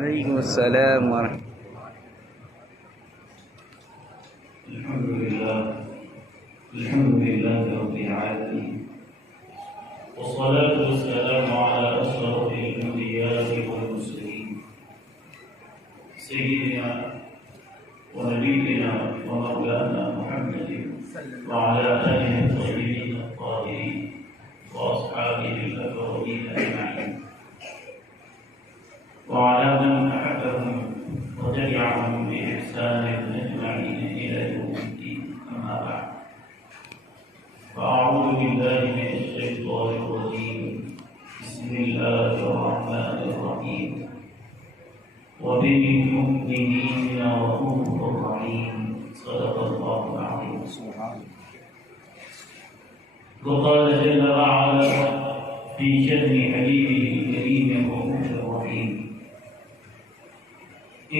وعلیکم السلام ورحمۃ الحمد لله رب العالمين والصلاة والسلام على أشرف الأنبياء والمرسلين سيدنا ونبينا ومولانا محمد وعلى آله الطيبين الطاهرين وأصحابه الأكرمين أجمعين وعلى من أحبهم وتبعهم بإحسان أجمعين إلى يوم الدين. أما بعد فأعوذ بالله من الشيطان الرجيم. بسم الله الرحمن الرحيم. وبالمؤمنين رؤوف رحيم. صدق الله العظيم. وقال جل وعلا في شأن حبيبه الكريم الرؤوف الرحيم: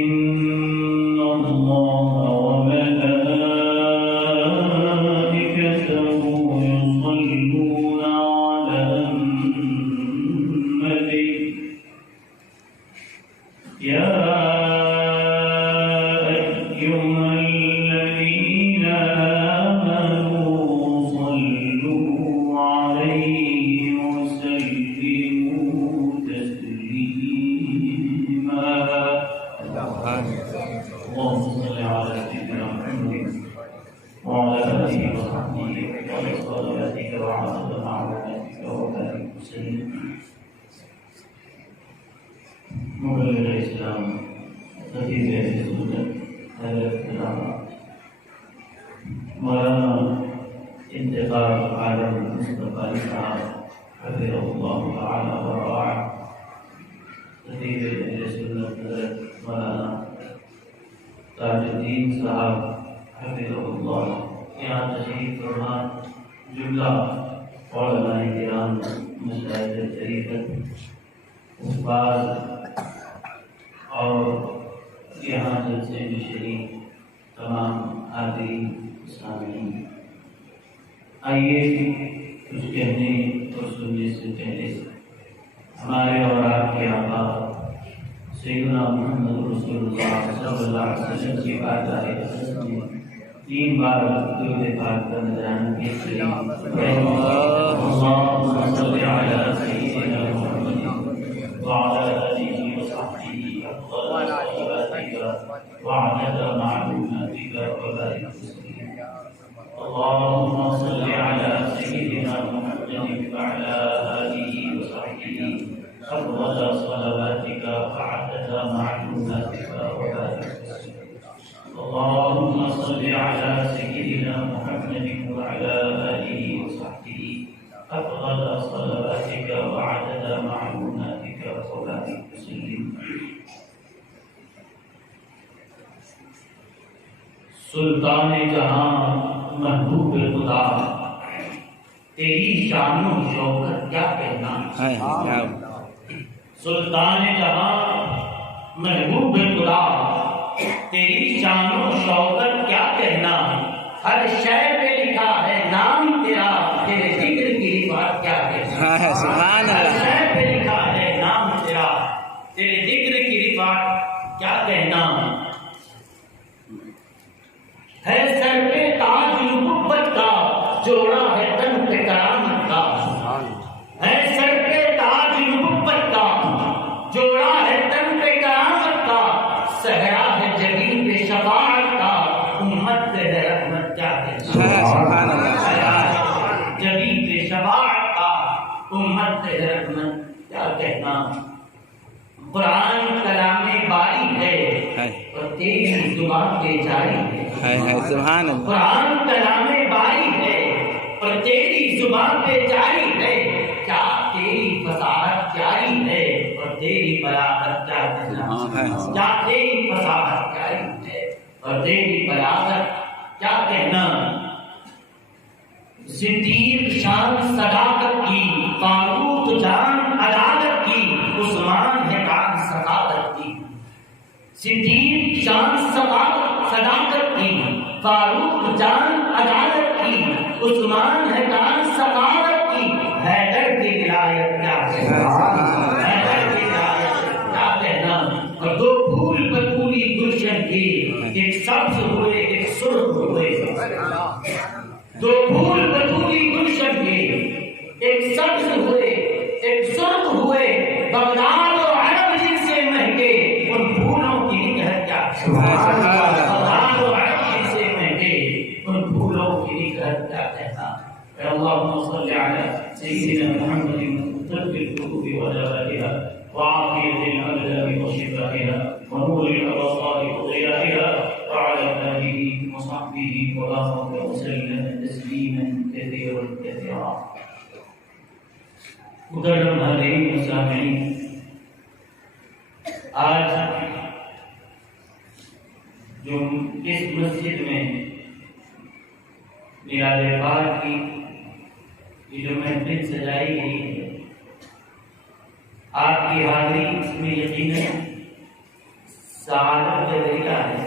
إن الله وملائكته يصلون على النبي يا أيها الذين آمنوا صلوا عليه وسلموا تسليما. اللهم صل على سيدنا محمد وعلى آله وصحبه وعلى صلواتك وعلى معلوماتك وبارك وسلم. مبلغ الإسلام خطيب أهل السنة حضرت علامة مولانا انتقال عالم مصطفى صاحب حفظه الله تعالى ورعاه. خطيب أهل السنة حضرت مولانا تاج الدین صاحب حفظہ اللہ یہاں تشریف فرما. جملہ علماء کرام مشاہد شریفت استاد اور یہاں جلسے میں شریک تمام حاضرین سامعین، آئیے کچھ کہنے اور سننے سے پہلے ہمارے اور آپ کے آقا سیدنا محمد رسول اللہ صلی اللہ علیہ وسلم کی بات آئے 3 بار درود پاک کا نذرانہ پیش کریں. اللهم صل على سيدنا محمد وعلى آله وصحبه أفضل صلواتك وعدد معلوماتك وبارك وسلم. اللهم صل على سيدنا محمد وعلى آله وصحبه أفضل صلواتك وعدد معلوماتك وبارك وسلم. اللهم صل على سيدنا محمد وعلى آله وصحبه أفضل صلواتك وعدد معلوماتك وبارك وسلم. سلطان جہاں محبوب خدا تیری شان و شوکت کیا کہنا. سلطان جہاں محبوب خدا تیری شان و شوکت کیا کہنا. ہر شے پہ لکھا ہے نام تیرا، تیرے ذکر کی بات کیا کہنا. سبحان ہر اللہ. شے پہ لکھا ہے نام تیرا، تیرے ذکر کی بات کیا کہنا. ہے سر پہ تاج نبوت کا، جوڑا ہے تن پہ کرامت کا. ہے سر پہ تاج نبوت کا، جوڑا ہے تن پہ کرامت کا. صحرا ہے جبین پہ شفاعت کا، امت پہ ہے رحمت کیا کہنا. سبحان اللہ. جبین پہ شفاعت کا، امت پہ ہے رحمت کیا کہنا. قرآن کلام باری ہے اور تیری زبان پہ جاری ہے. سبحان اللہ. قرآن کلام باری ہے اور تیری زبان پہ جاری ہے. کیا تیری فصاحت جاری ہے اور تیری بلاغت کیا کہنا. کیا تیری فصاحت جاری ہے اور تیری بلاغت کیا کہنا. صدیق شان صداقت کی، فاروق جان عدالت کی، عثمان ہے کان ثقافت کی. صدیق شان صداقت کی، فاروق جان عدالت کی، عثمان ہے کان ثقافت کی. حیدر کی ولایت کیا کہنا. حیدر کی ولایت کیا کہنا. اور دو پھول بطولی گلشن کے، ایک سبز ہوئے ایک سرخ ہوئے، دو پھول بطولی گلشن کے، ایک سبز ہوئے ایک سرخ ہوئے، بغداد اور عرب جن سے مہکے، ان پھولوں کی نگہت کیا، بغداد اور عرب جن سے مہکے، ان پھولوں کی نگہت کیا کہتا۔ اللهم صل على سيدنا محمد طب القلوب ودوائها وعافية الأبدان وشفائها ونور الأبصار وضيائها وعلى آله وصحبه وبارك وسلم تسليما كثيرا كثيرا۔ مکرم حاضرین و سامعین، آج جو اس مسجد میں میلاد پاک کی یہ جو محفل سجائی گئی ہے، آپ کی حاضری اس میں یقیناً سعادت کا ذریعہ ہے۔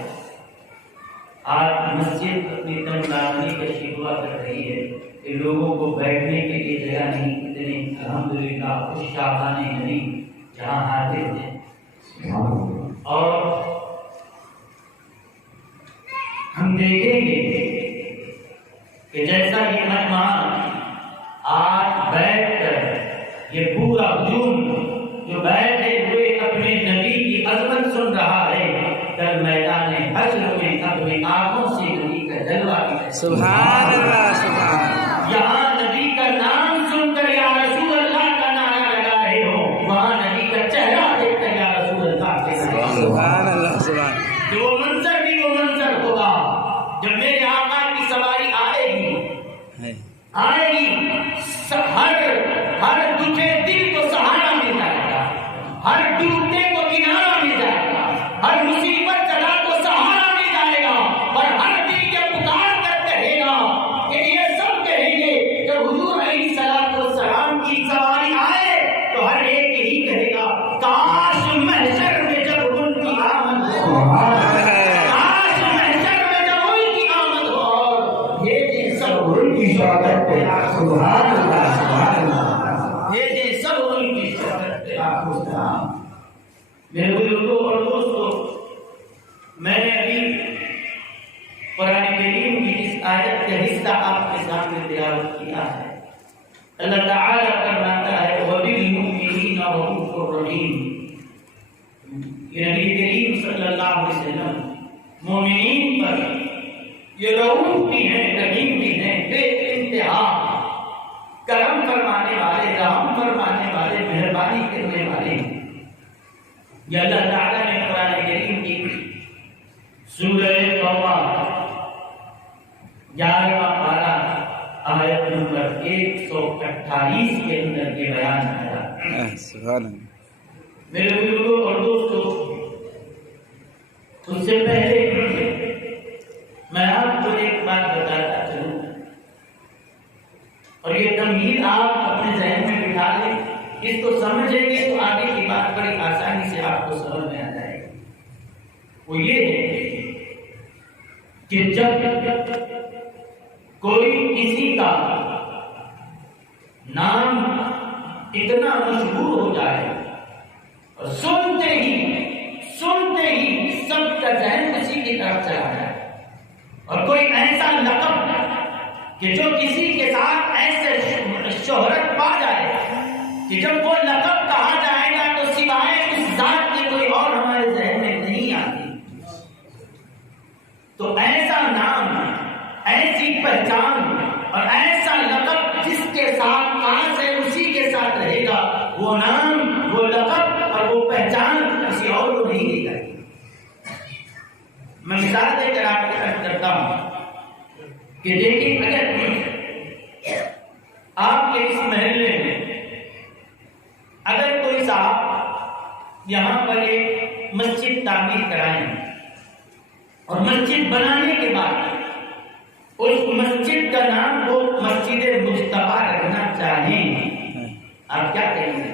آج مسجد اپنی تنظیمی کا شکوہ کر رہی ہے کہ لوگوں کو بیٹھنے کے لیے جگہ نہیں، اتنے الحمدللہ خوش شاہانہ نہیں جہاں حاضر ہیں۔ اور ہم دیکھیں گے کہ جیسا یہ مہمان آج بیٹھ کر یہ پورا ہجوم جو بیٹھے ہوئے اپنے نبی کی عظمت سن رہا ہے، کل میدان حشر میں اپنی آنکھوں سے نبی کا جلوہ بھی، سبحان اللہ سبحان اللہ، یہاں نبی کا نام سن کر یا رسول اللہ کا نعرہ لگا رہے ہو، وہاں نبی کا چہرہ دیکھ کر یا رسول اللہ کے سبحان اللہ سبحان اللہ، کہ وہ منظر بھی وہ منظر ہوگا جب میرے آقا کی سواری آئے گی، آئے گی، ہر دکھے دل کو سہارا مل جائے گا، ہر ڈوبنے کو کنارہ مل جائے گا، ہر مصیبت زدہ کو سہارا مل جائے گا، اور ہر دل کے پکار کر کہے گا کہ یہ سب کہیں گے جب حضور علیہ الصلوۃ والسلام کی سواری آئے تو ہر ایک یہی کہے گا، کاش محشر میں جب ان کی آمد ہو، کاش محشر میں جب ان کی آمد ہو، اور یہ سب ان کی شوکت پہ سبحان اللہ سبحان اللہ، یہ سب ان کی شوکت پہ آپ میرے بزرگوں اور دوستوں، میں نے ابھی قرآن کریم کی اس آیت کا حصہ آپ کے سامنے تلاوت کیا ہے۔ اللہ تعالیٰ فرماتا ہے وَبِالْمُؤْمِنِينَ رَءُوفٌ رَحِيمٌ، یہ نبی کریم صلی اللہ علیہ وسلم مومنین پر یہ رؤوف بھی ہیں، رحیم بھی ہیں، بے انتہا کرم فرمانے والے، رحم فرمانے والے، مہربانی کرنے والے۔ یہ اللہ تعالیٰ نے قرآن کریم کی سورہ توبہ 11واں پارہ آیت نمبر 128 کے اندر یہ بیان آیا۔ سبحان اللہ، میرے بزرگوں اور دوستوں، اس سے پہلے میں آپ کو ایک بات بتاتا چلوں، اور یہ تمہید آپ اپنے ذہن میں بٹھا لیں، اس کو سمجھیں گے تو آگے کی بات بڑی آسانی سے آپ کو سمجھ میں آ جائے گی۔ وہ یہ ہے کہ جب کوئی کسی کا نام اتنا مشہور ہو جائے اور سنتے ہی سب کا ذہن اسی کی طرف چلا جائے، اور کوئی ایسا لقب کہ جو کسی کے ساتھ ایسے شہرت پا جائے کہ جب وہ لقب کہا جائے گا تو سوائے اس ذات کے کوئی اور ہمارے ذہن میں نہیں آتی، تو ایسا نام، ایسی پہچان اور ایسا لقب جس کے ساتھ خاص ہے اسی کے ساتھ رہے گا، وہ نام، وہ لقب اور وہ پہچان کسی اور کو نہیں دی جائے گی۔ میں مثال دے کر آپ کے عرض کرتا ہوں کہ دیکھیں، اگر آپ کے اس محلے میں اگر کوئی صاحب یہاں پر ایک مسجد تعمیر کرائیں اور مسجد بنانے کے بعد اس مسجد کا نام وہ مسجد مجتبیٰ رکھنا چاہیں، آپ کیا کہیں گے؟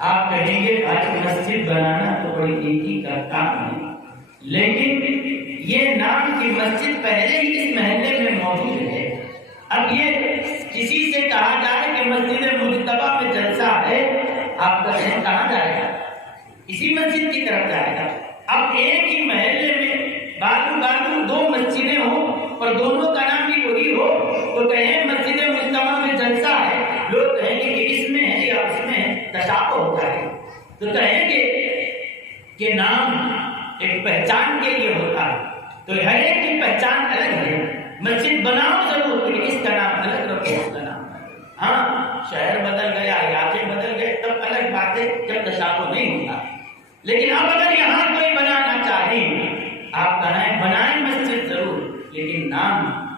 آپ کہیں گے بھائی مسجد بنانا تو بڑی نیکی کا کام ہے، لیکن یہ نام کی مسجد پہلے ہی اس محلے میں موجود ہے، اب یہ کسی سے کہا جائے کہ مسجد مجتبیٰ میں جلسہ ہے، آپ کا ذہن کہاں جائے گا؟ اس اسی مسجد کی طرف جائے گا۔ اب ایک ہی محلے میں بازو دو مسجدیں ہوں اور دونوں کا نام بھی وہی ہو تو کہیں مسجد مجتمع میں جلسہ ہے، لوگ کہیں گے کہ اس میں ہے یا اس میں ہے، تشابہ ہوتا ہے، تو کہیں گے کہ نام ایک پہچان کے لیے ہوتا ہے، تو ہر ایک کی پہچان الگ ہے۔ مسجد بناؤ ضرور لیکن اس کا نام الگ رکھو، اس کا نام ہاں شہر بدل گیا، علاقے بدل گئے، تب الگ بات ہے جب تشابہ نہیں ہوتا۔ لیکن اب اگر یہاں کوئی بنانا چاہے آپ بنائیں مسجد ضرور لیکن نام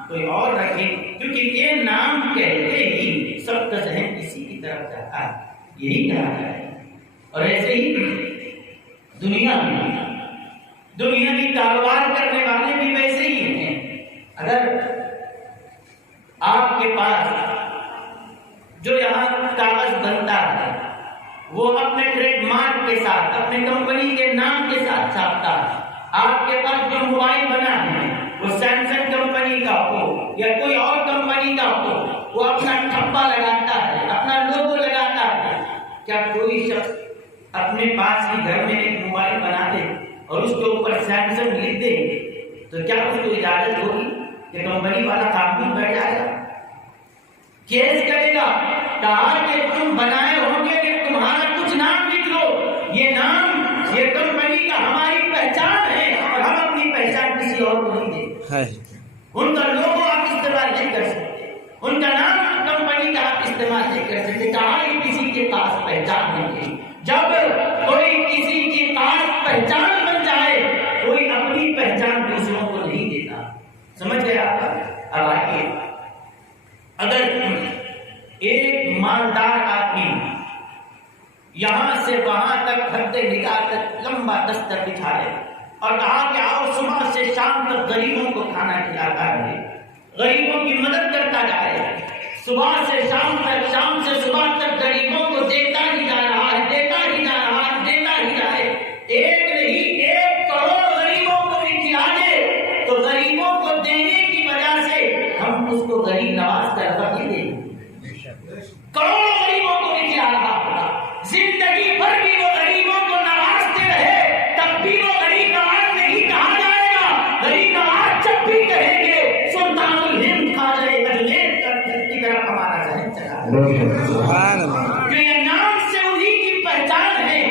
کوئی اور رکھیں، کیونکہ یہ نام کہتے ہی سب کا ذہن اسی کی طرف جاتا ہے، یہی کہا جائے۔ اور ایسے ہی دنیاوی کاروبار کرنے والے بھی ویسے ہی ہیں۔ اگر آپ کے پاس جو یہاں کاغذ بنتا ہے وہ اپنے ٹریڈ مارک کے ساتھ، اپنے کمپنی کے نام کے ساتھ چھاپتا ہے، آپ کے پاس جو موبائل بنا ہے وہ سیمسنگ کمپنی کا ہو یا کوئی اور کمپنی کا ہو، وہ اپنا ٹھپا لگاتا ہے، اپنا لوگو لگاتا ہے، کیا کوئی شخص اپنے پاس ہی گھر میں ایک موبائل بنا دے اور اس کے اوپر سیمسنگ لکھ دے تو کیا اس کو اجازت ہوگی کہ کمپنی والا کام بیٹھ جائے گا، کیس کرے گا؟ کہا کہ تم بنائے ہوں گے کہ تمہارا کچھ نام لکھ لو، یہ نام یہ کمپنی کا ہماری پہچان ہے اور ہم اپنی پہچان کسی اور کو نہیں دیں۔ ان کا لوگو آپ استعمال نہیں کر سکتے، ان کا نام کمپنی کا آپ استعمال نہیں کر سکتے، کہا کہ کسی کے پاس پہچان نہیں ہے۔ جب کوئی کسی کی خاص پہچان بن جائے کوئی اپنی پہچان دوسروں کو نہیں دیتا، سمجھ گیا؟ اب آئیے، اگر ایک مالدار آدمی یہاں سے وہاں تک بھرتے نکال کر لمبا دستر بچھا لے اور کہا کہ آؤ صبح سے شام تک غریبوں کو کھانا کھلاتا رہے، غریبوں کی مدد کرتا جائے، صبح سے شام تک، شام سے صبح تک غریبوں کو دیتا ہی جا رہا ہے، دیتا ہی جا رہا ہے، دیتا ہی جائے، ایک نہیں 1 کروڑ غریبوں کو بھی کھلا دے تو غریبوں کو دینے کی وجہ سے ہم اس کو غریب نواز کا لقب نہیں دیں گے۔ کروڑوں غریبوں کو بھی کھلا رہا ہوگا، زندگی بھر بھی وہ غریبوں کو نوازتے رہے تب بھی وہ غریب نواز نہیں کہا جائے گا۔ غریب نواز جب بھی کہیں گے سلطان الہند خواجہ اجمیر کی طرف ہمارا ذہن چلا ہے، کہ یہ نام سے انہی کی پہچان ہے۔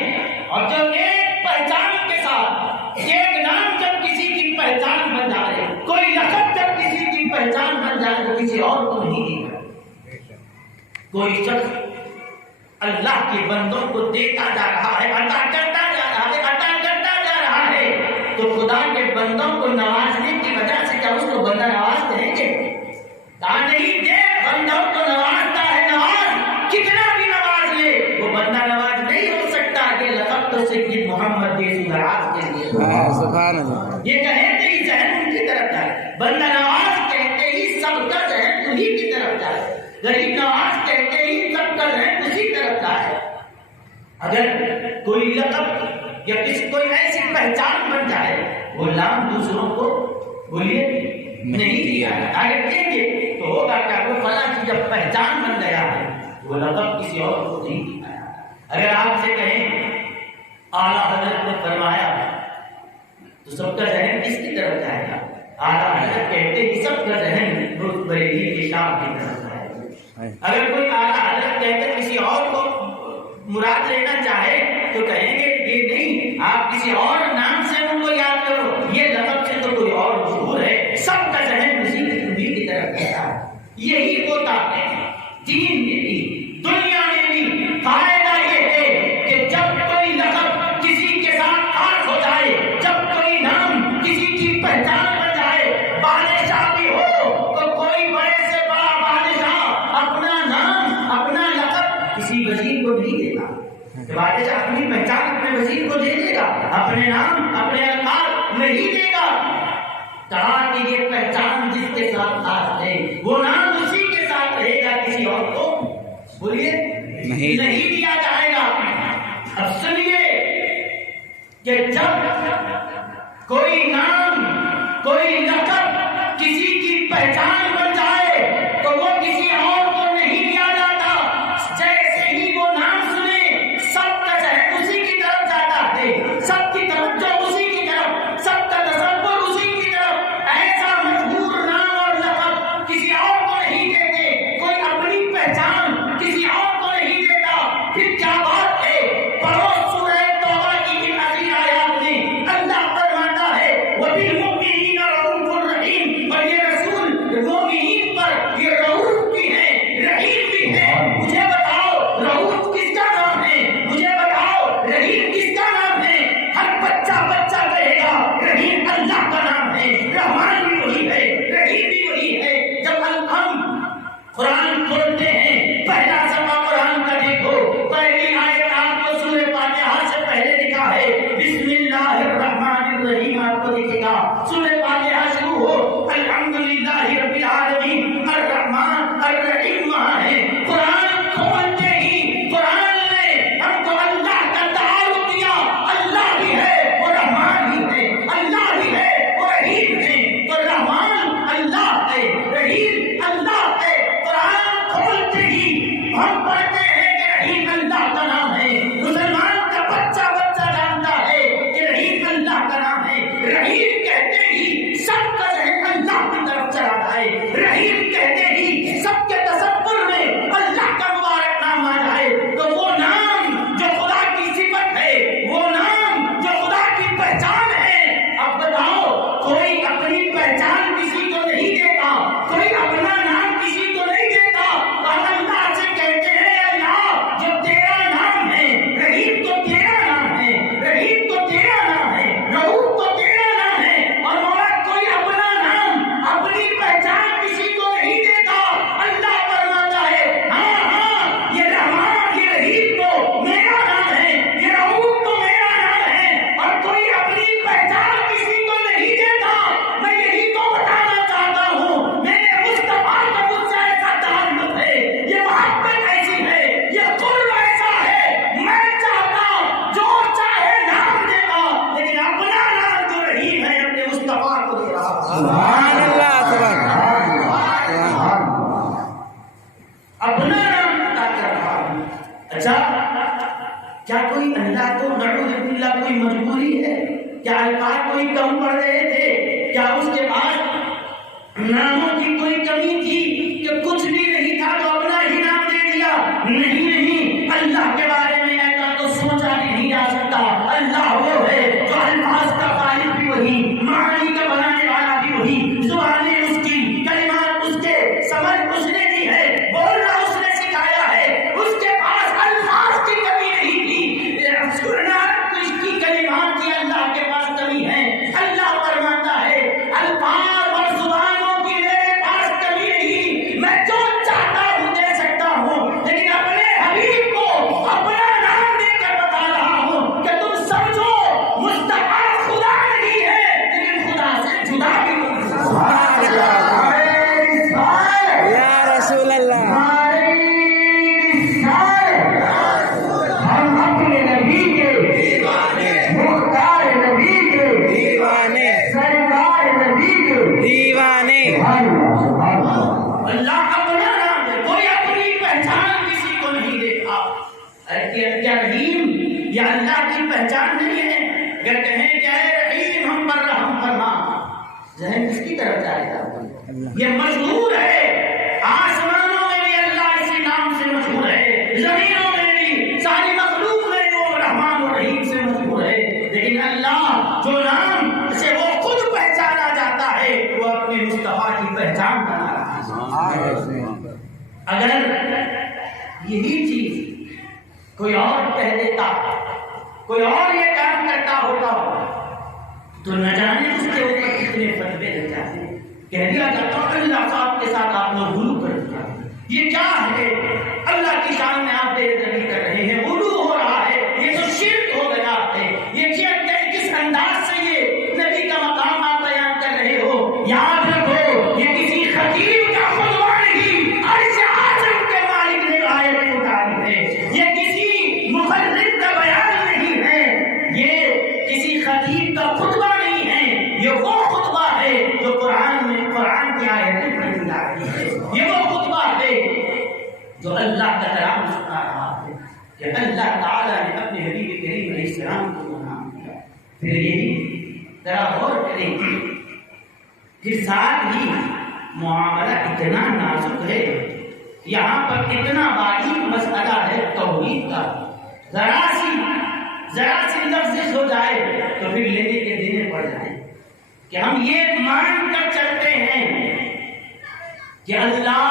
اور جو ایک پہچان کے ساتھ ایک نام جب کسی کی پہچان بن جائے، کوئی لقب جب کسی کی پہچان بن جائے تو کسی اور کو نہیں دی جائے۔ کوئی شخص اللہ کے بندوں کو دیتا جا رہا ہے، عطا کرتا جا رہا ہے، عطا کرتا جا رہا ہے، تو خدا کے بندوں کو نوازنے کی وجہ سے کیا اس کو بندہ نواز کہیں گے؟ کہا نہیں، دے بندوں کو نوازتا ہے، نواز کتنا بھی نواز لے وہ بندہ نواز نہیں ہو سکتا کہ لقب تو سید محمد یسوع نواز کے لیے سبحان اللہ، یہ کہتے ہی ذہن ان کی طرف جائے، بندہ نواز کہتے ہی سب کا ذہن انہی کی طرف جائے، غریب نواز کہتے ہی سب کا ذہن اسی طرف جائے۔ اگر کوئی لقب یا کوئی ایسی پہچان بن جائے وہ نام دوسروں کو بولیے نہیں دیا ہے، اگر دیں گے تو ہوگا کیا؟ وہ فلاں کی جب پہچان بن گیا ہے وہ لقب کسی اور کو نہیں دیا۔ اگر آپ سے کہیں اعلیٰ حضرت نے فرمایا تو سب کا ذہن کس کی طرف جائے گا؟ اعلیٰ حضرت کہتے ہی سب کا ذہن روز بریلی کے شام کی طرف جائے گا۔ اگر کوئی اعلیٰ حضرت کہہ کر کسی اور کو مراد لینا چاہے تو کہیں گے یہ نہیں، آپ کسی اور نام سے ان کو یاد کرو، یہ لقب سے تو کوئی اور مشہور ہے، سب کا ذہن اسی کی طرف جاتا ہے۔ یہی ہوتا ہے دین میں بھی، دنیا میں بھی۔ فائدہ یہ ہے کہ جب کوئی لقب کسی کے ساتھ خاص ہو جائے، جب کوئی نام کسی کی پہچان بن جائے، بادشاہ بھی ہو تو کوئی بڑے سے بڑا بادشاہ اپنا نام اپنا لقب کسی وزیر کو نہیں دیتا، کہ بادشاہ اپنی پہچان اپنے وزیر کو دے دے گا، اپنے نام اپنے القاب نہیں دے گا۔ کہا کہ یہ پہچان جس کے ساتھ خاص ہے وہ نام اسی کے ساتھ رہے گا، کسی اور کو بولیے نہیں دیا جائے گا۔ اب سنیے کہ جب کوئی نام کوئی لقب کسی کی پہچان بن جائے تو وہ کسی اور کو نہیں دیا جاتا، جیسے ہی وہ نام سنے سب کا ذہن اسی کی طرف جاتا ہے۔ کوئی مجبوری ہے؟ کیا الفاظ کوئی کم پڑ رہے تھے؟ کیا اس کے بعد ناموں کی کوئی کمی تھی کہ کچھ بھی نہیں تھا تو اپنا ہی نام دے دیا؟ نہیں نہیں، اللہ کے بارے میں ایسا تو سوچا بھی نہیں جا سکتا۔ اللہ وہ ہے جو الفاظ کا خالق بھی وہی، معنی کا بنانے والا بھی وہی، زبانیں اس کی، کلمات اس کے، سمجھ اس نے دی ہے، بولنا اس نے سکھایا ہے، اس کے پاس الفاظ کی کمی نہیں تھی، سننا اس کی کلمات کی اللہ کے پاس کمی ہے۔ اللہ فرماتا ہے الفاظ اور زبانوں کی میرے پاس کمی نہیں، میں جو چاہتا ہوں دے سکتا ہوں، لیکن اپنے حبیب کو اپنا نام دے کر بتا رہا ہوں کہ تم سمجھو مصطفیٰ خدا نہیں ہے لیکن خدا سے جدا بھی نہیں۔ یا رسول اللہ، ہم اپنے نبی کے مختار نبی کے دیوانے سرکار نبی کے دیوانے۔ اللہ اپنا نام ہے، کوئی اپنی پہچان کسی کو نہیں دیتا۔ کیا رحیم یہ اللہ کی پہچان نہیں ہے؟ اگر کہیں کہ اے رحیم ہم پر رحم فرما، ذہن کس کی طرف جائے گا؟ یہ مشہور ہے، آسمانوں میں بھی اللہ اسی نام سے مشہور ہے، زمینوں میں بھی، ساری مخلوق میں وہ رحمان و رحیم سے مشہور ہے، لیکن اللہ جو نام سے وہ خود پہچانا جاتا ہے وہ اپنے مصطفیٰ کی پہچان بنا رہا ہے۔ اگر یہی چیز کوئی اور کہہ دیتا، کوئی اور یہ کام کرتا ہوتا تو نہ جانے اس کے اوپر کتنے فتوے لگ جاتے۔ کہہ دیا جاتا اللہ صاحب کے ساتھ آپ نے غلو کر دیا، یہ کیا ہے؟ اللہ کی شان میں آپ بے ادبی کر رہے ہیں، غلو ہو رہا ہے، یہ تو شرک ہو گیا ہے۔ یہ کس انداز سے یہ نبی کا مقام آپ بیان کر رہے ہو؟ یاد رکھو یہ کسی خطیب کا خطبہ نہیں، عرش اعظم کے مالک نے آیتیں اتاری ہے، یہ کسی مخرب کا بیان نہیں ہے، یہ کسی خطیب کا خطبہ نہیں ہے، یہ وہ خطبہ ہے جو قرآن میں قرآن کی آیتیں پڑھی جا رہی ہے، یہ وہ خطبہ ہے جو اللہ کا کلام سنا رہا ہے کہ اللہ تعالیٰ نے اپنے حبیب کریم علیہ السلام کو نام دیا۔ پھر یہی ذرا غور کریں، پھر ساتھ ہی معاملہ اتنا نازک ہے، یہاں پر اتنا باریک مسئلہ ہے توحید کا، ذرا سی لفظ ہو جائے تو پھر لینے کے دینے پڑ جائیں کہ ہم یہ مان کر چلتے ہیں کہ اللہ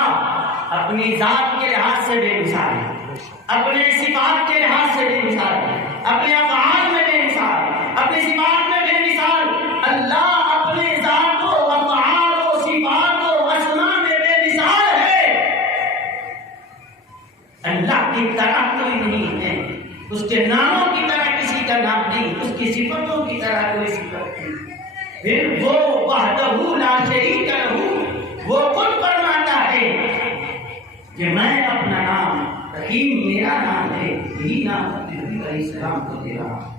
اپنی ذات کے لحاظ سے بے مثال ہے، اپنے صفات کے لحاظ سے بے مثال ہے، اپنے افعال میں بے مثال، اپنی صفات میں بے مثال۔ اللہ اپنے ذات و افعال و صفات و اسماء میں بے مثال ہے، اللہ کی طرح کوئی نہیں ہے، اس کے ناموں کی طرح کسی کا نام نہیں، اس کی صفتوں کی طرح کوئی صفت نہیں۔ پھر وہ وحدہ لا شریک لہ، وہ خود فرماتا ہے کہ میں اپنا نام رحیم میرا نام ہے، یہی نام اپنے نبی علیہ السلام کو دے رہا ہوں۔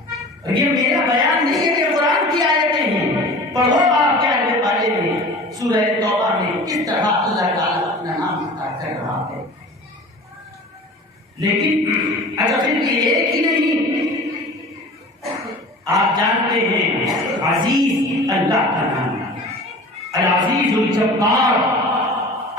اور یہ میرا بیان نہیں ہے، یہ قرآن کی آیتیں ہیں، پڑھو آپ کے آگے والے میں سورہ توبہ میں کس طرح اللہ تعالیٰ اپنا نام عطا کر رہا ہے۔ لیکن اگر پھر یہ ایک ہی نہیں، آپ جانتے ہیں عزیز اللہ کا نام ہے، العزیز الجبار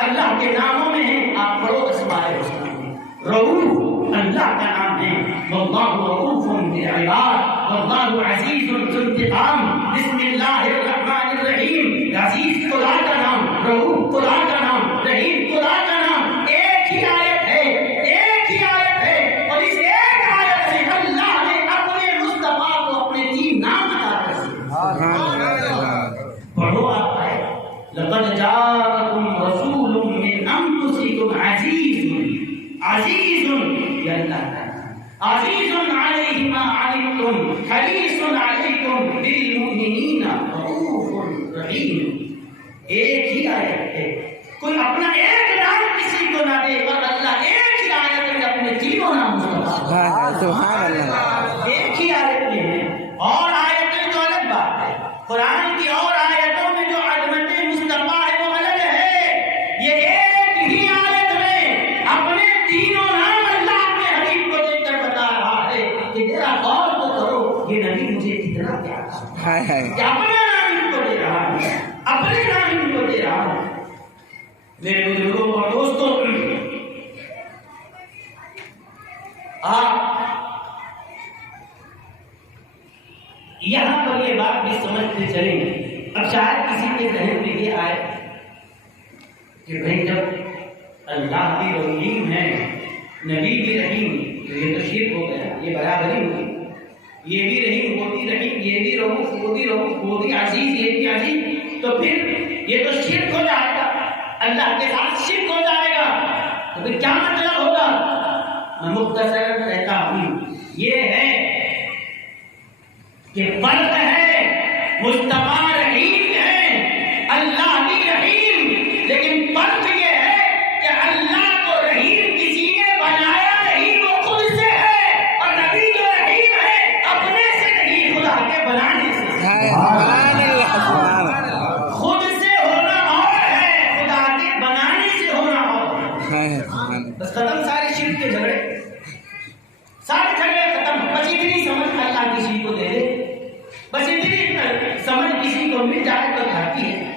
اللہ کے ناموں میں ہے۔ آپ پڑھو اسماء الحسنی میں، رؤوف اللہ کا نام ہے، واللہ رؤوف بالعباد، واللہ عزیز ذو انتقام، بسم اللہ الرحمن الرحیم۔ عزیز خدا کا نام، رؤوف خدا کا نام، رحیم خدا کا نام، ایک ہی آیت ہے، ایک ہی آیت ہے، اور اس ایک آیت سے اللہ نے اپنے مصطفیٰ کو اپنے تین نام عطا کر دیے۔ پڑھو آپ آئے، لقد جاءکم رسول من انفسکم عزیز، عزیز یہ اللہ کا نام، عزیز علیہ ما عنتم حریص علیکم بالمؤمنین رؤوف رحیم۔ ایک ہی آیت ہے، کوئی اپنا ایک نام کسی کو نہ دے، اور اللہ ایک ہی آیت میں اپنے تینوں نام سبحان اللہ، ایک ہی آیت میں ہے۔ اور آیتیں تو الگ بات ہے، قرآن کی اور آیتوں میں جو عظمت مصطفیٰ ہے وہ الگ ہے، یہ ایک ہی آیت میں اپنے تینوں نام اللہ اپنے حبیب کو دے کر بتا رہا ہے کہ ذرا غور تو کرو، یہ نبی مجھے کتنا پیارا ہائے ہائے کہ اپنا نام ان کو دے رہا ہے، اپنے نام ان کو دے رہا ہے۔ میرے بزرگوں اور دوستوں، آپ یہاں پر یہ بات بھی سمجھتے چلیں۔ اب شاید کسی کے ذہن میں یہ آئے کہ بھائی جب اللہ بھی رحیم ہے، نبی بھی رحیم، تو یہ تو شرک ہو گیا، یہ برابری ہوئی۔ یہ بھی رحیم، وہ بھی رحیم، یہ بھی رؤوف، وہ بھی رؤوف، وہ بھی عزیز، یہ بھی عزیز، تو پھر یہ تو شرک ہو جائے گا، اللہ کے ساتھ شرک ہو جائے گا، تو پھر کیا مطلب ہوگا؟ میں مختصر کہتا ہوں، یہ ہے کہ فرق ہے، مصطفیٰ رحیم ہے، اللہ بھی رحیم، لیکن فرق یہ ہے کہ اللہ کو رحیم کسی نے بنایا نہیں، وہ خود سے ہے، اور نبی جو رحیم ہے اپنے سے نہیں، خدا کے بنانے سے۔ ہائے سبحان اللہ سبحان اللہ خود سے ہونا اور ہے، خدا کے بنانے سے ہونا اور ہے۔ ہائے سبحان اللہ بس ختم سارے شرک کے جھگڑے، سارے جھگڑے ختم۔ بس اتنی سمجھ اللہ کسی کو دے دے، بس اتنی سمجھ کسی کو مل جائے تو کھاتی ہے،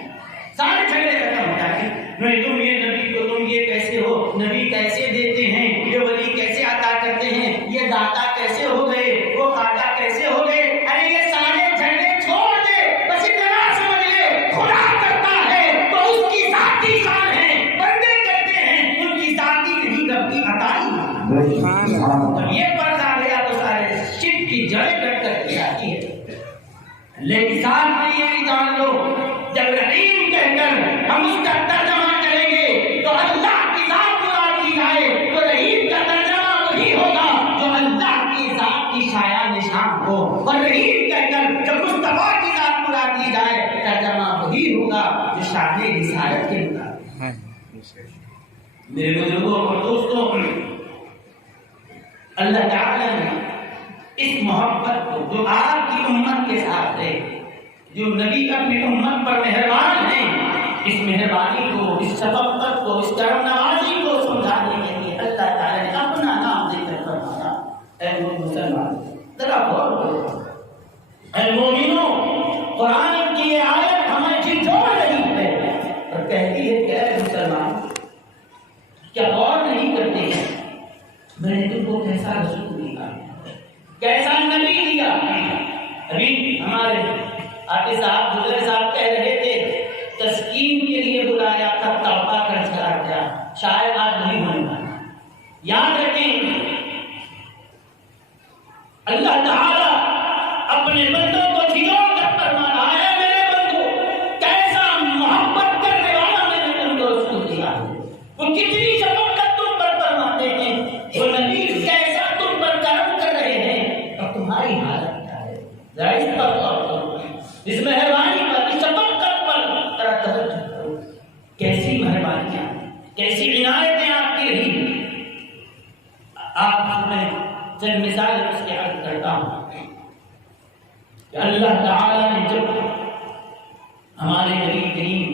سارے جھگڑے ختم ہو جاتے ہیں۔ نہیں تم یہ نبی کو تم یہ کیسے ہو، نبی کیسے دیتے ہیں، یہ ولی کیسے عطا کرتے ہیں، یہ داتا کیسے ہو گئے، وہ خواجہ کیسے ہو گئے، ارے یہ سارے جھگڑے چھوڑ دے، بس اتنا سمجھ لے خدا کرتا ہے تو اس کی ذاتی شان ہے، بندے کرتے ہیں ان کی ذاتی نہیں، رب کی عطائی ہے۔ سبحان اللہ جب یہ فرق آ گیا تو سارے شرک کی جڑیں کٹ کر کے آتی ہے۔ لیکن ساتھ میں یہ بھی جان لو، جب رحیم کہہ کر ہم اس کا ترجمہ کریں گے تو اللہ کی ذات مراد کی جائے تو رحیم کا ترجمہ وہی ہوگا جو اللہ کی ذات کی شایع نشان ہو، اور رحیم کہہ کر جب مصطفیٰ کی ذات مراد کی جائے ترجمہ وہی ہوگا جو شان رسالت کے مطابق۔ ہائے میرے بزرگوں اور دوستوں، اللہ تعالیٰ نے اس محبت کو جو آپ کی امت کے ساتھ ہے، جو نبی اپنی امت پر مہربان ہیں، اس مہربانی کو، اس شفقت کو، اس کرم نوازی کو سمجھانے کے لیے اللہ تعالیٰ نے اپنا نام ذکر فرمایا۔ اے مسلمان ذرا غور کرو، اے مومنوں، قرآن کی یہ آیت ہمیں جھنجھوڑ رہی ہے اور کہتی ہے کہ اے مسلمان، کیا غور نہیں کرتے ہیں میں نے تم کو کیسا رسول دیا، کیسا نبی دیا؟ ابھی ہمارے آقا صاحب گزرے صاحب کہہ رہے تھے تسکین کے لیے بلایا تھا، توبہ کر چلا گیا، شاید آج نہیں ہونے والا۔ یاد رکھیں اللہ تعالیٰ اپنے بندوں کو جھنجھوڑ کر فرما رہا ہے، میرے بندو کیسا محبت کرنے والا میں نے تم کو رسول دیا ہے، وہ کتنی شفقت تم پر فرماتے ہیں، وہ نبی کیسا تم پر کرم کر رہے ہیں، اور تمہاری حالت کیا ہے، ذرا اس پر غور کرو، اس مہربانی پر، اس شفقت پر ذرا توجہ کرو، کیسی مہربانیاں، کیسی عنایتیں آپ کی رہی۔ آپ میں چند مثال اس کے عرض کرتا ہوں کہ اللہ تعالیٰ نے جب ہمارے نبی کریم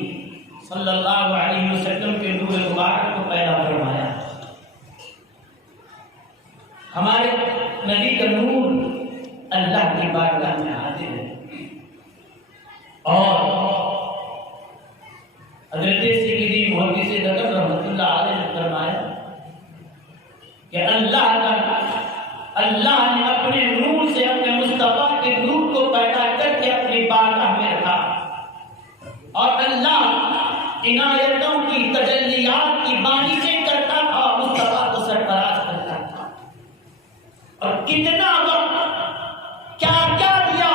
صلی اللہ علیہ وسلم کے نور مبارک کو پیدا فرمایا، ہمارے نبی کا نور اللہ کی بارگاہ میں حاضر ہے، اور حضرت سیدی محدث نجف رحمۃ اللہ علیہ نے فرمایا کہ اللہ نے اپنے نور سے اپنے مصطفیٰ کے نور کو پیدا کر کے اپنی بارگاہ میں رکھا، اور اللہ عنایتوں کی، تجلیات کی بارشیں کرتا تھا، مصطفیٰ کو سرفراز کرتا تھا، اور کتنا وقت کیا کیا دیا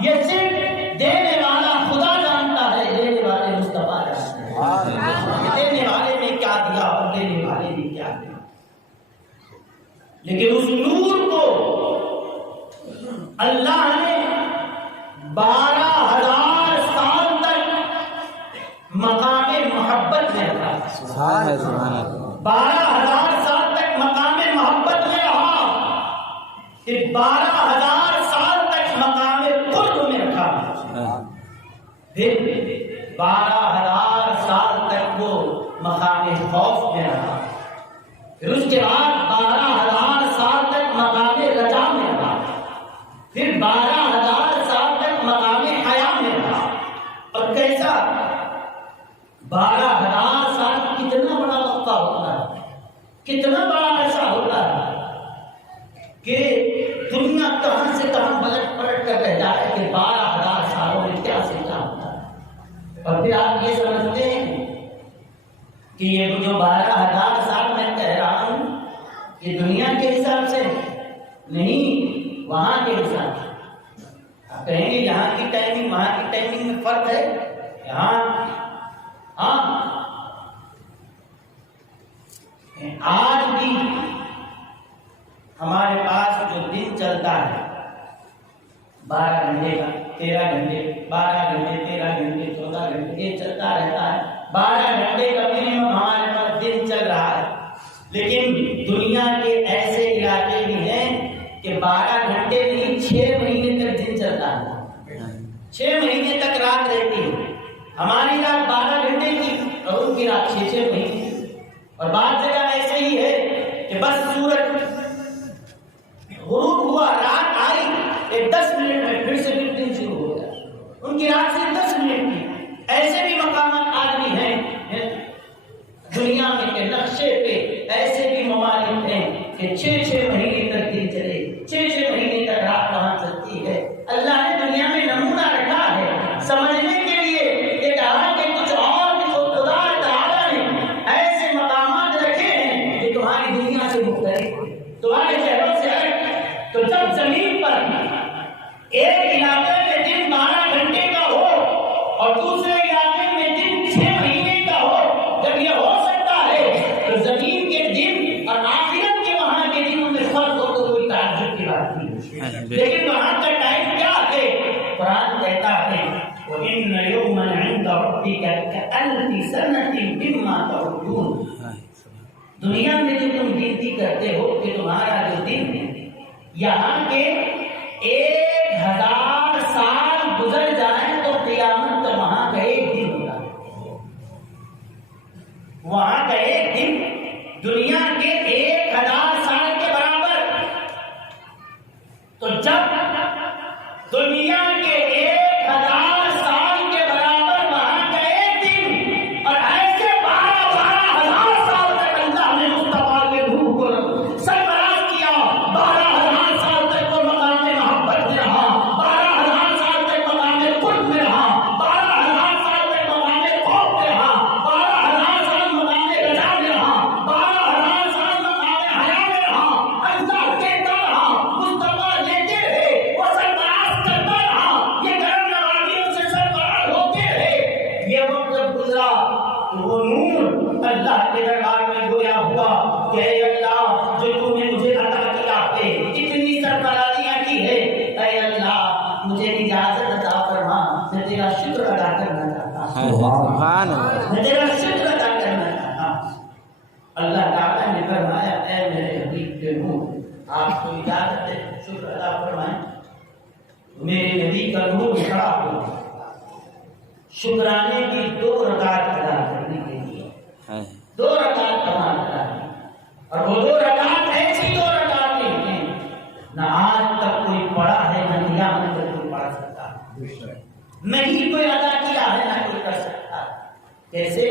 یہ صرف دینے والا خدا جانتا ہے، دینے والے مصطفیٰ جانتے ہیں، دینے والے نے کیا دیا اور دینے والے نے کیا دیا۔ لیکن اس نور کو اللہ نے 12,000 سال تک مقام محبت میں رکھا، سبحان اللہ 12,000 سال تک مقام محبت میں رہا، پھر 12,000 سال تک مقام قرب میں رکھا، پھر 12,000 سال تک وہ مقام خوف میں رہا، پھر اس کے بعد 12,000 سال تک مقام رجا میں رہا، پھر 12 ایسا 12,000 سال کتنا بڑا وقفہ ہوتا ہے، کتنا بڑا عرصہ ہوتا ہے کہ دنیا کہاں سے کہاں پلٹ کر رہ جائے کہ 12,000 سالوں میں کیا سے کیا ہوتا ہے۔ اور پھر آپ یہ سمجھتے ہیں کہ یہ جو 12,000 سال میں کہہ رہا ہوں یہ دنیا کے حساب سے نہیں، وہاں کے حساب سے۔ آپ کہیں گے یہاں کی ٹائمنگ وہاں کی ٹائمنگ میں فرق ہے، یہاں آج بھی ہمارے پاس جو دن چلتا ہے 12 گھنٹے کا، 13 گھنٹے، 12 گھنٹے، 13 گھنٹے، 14 گھنٹے، یہ چلتا رہتا ہے۔ 12 گھنٹے کا منیمم ہمارے پاس دن چل رہا ہے، لیکن دنیا کے ایسے علاقے بھی ہیں کہ 12 گھنٹے نہیں 6 مہینے تک دن چلتا ہے، 6 مہینے تک رات رہتی ہے۔ ہماری رات 12 گھنٹے کی اور ان کی رات 6 مہینے۔ اور بعض جگہ ایسے ہی ہے کہ بس سورج غروب ہوا، رات آئی، ایک 10 منٹ میں پھر سے دن شروع ہو گیا، ان کی رات صرف 10 منٹ کی۔ ایسے بھی مقامات آدمی ہیں دنیا میں کے نقشے پہ، ایسے بھی ممالک ہیں کہ 6 مہینے تک دن چلے، 6 مہینے تک رات وہاں چلتی ہے۔ اللہ نے دنیا میں نمونہ رکھا ہے سمجھنے کے لیے کہ کہا کہ کچھ اور خدا تعالیٰ نے ایسے مقامات رکھے ہیں کہ تمہاری دنیا سے مختلف، تمہارے شہروں سے الگ۔ تو جب زمین پر ایک علاقے میں دن 12 گھنٹے کا ہو اور دوسرے علاقے میں دن 6 مہینے کا ہو، جب یہ ہو سکتا ہے تو زمین کے دن اور آخرت کے وہاں کے دنوں میں فرق ہو تو کوئی تعجب کی بات نہیں، لیکن وہاں کا ٹائم کیا ہے؟ قرآن کہتا ہے وَإِنَّ يَوْمًا عِندَ رَبِّكَ كَأَلْفِ سَنَةٍ مِّمَّا تَعُدُّونَ۔ دنیا میں جو تم گنتی کرتے ہو کہ تمہارا جو دن ہے، یہاں کے 1,000 سال گزر جائیں تو قیامت کا وہاں کا ایک دن ہوتا ہے، وہاں کا ایک دن دنیا کے 1,000 سال کے برابر۔ تو جب دنیا کے 1,000 سال کے برابر وہاں کا ایک دن، اور ایسے 12,000 سال تک اللہ نے مصطفیٰ کے روح کو سرفراز کیا، 12,000 سال تک وہ مقام محبت میں رہا، 12,000 سال تک مقام قرب میں رہا، 12,000 سال تک مقام خوف میں رہا، 12,000 سال مقام رجا میں رہا، 12,000 سال مقام حیا میں رہا۔ اللہ کہتا رہا، مصطفیٰ لیتے رہے، وہ سرفراز کرتا رہا، یہ کرم نوازیوں سے سرفراز ہوتے رہے۔ یہ وقت جب گزرا تو وہ نور اللہ کے دربار میں گویا ہوا کہ اے اللہ جو تو نے مجھے عطا کیا ہے، اتنی سرفرازیاں کی ہے، اے اللہ مجھے اجازت عطا فرما، میں تیرا شکر ادا کرنا چاہتا ہوں، سبحان اللہ۔ میں تیرا شکر ادا کرنا چاہتا ہوں۔ اللہ تعالیٰ نے فرمایا اے میرے حبیب کے نور، آپ کو اجازت ہے شکر ادا فرمائیں۔ میرے نبی کا نور کھڑا ہو شکرانے کی 2 رکعت ادا کرنے کے لیے، 2 رکعت کمال کرانی، اور وہ 2 رکعت ایسی 2 رکعت ہیں نہ آج تک کوئی پڑھا ہے نہ قیامت تک کوئی پڑھ سکتا ہے، نہیں کوئی ادا کیا ہے نہ کوئی کر سکتا ہے۔ کیسے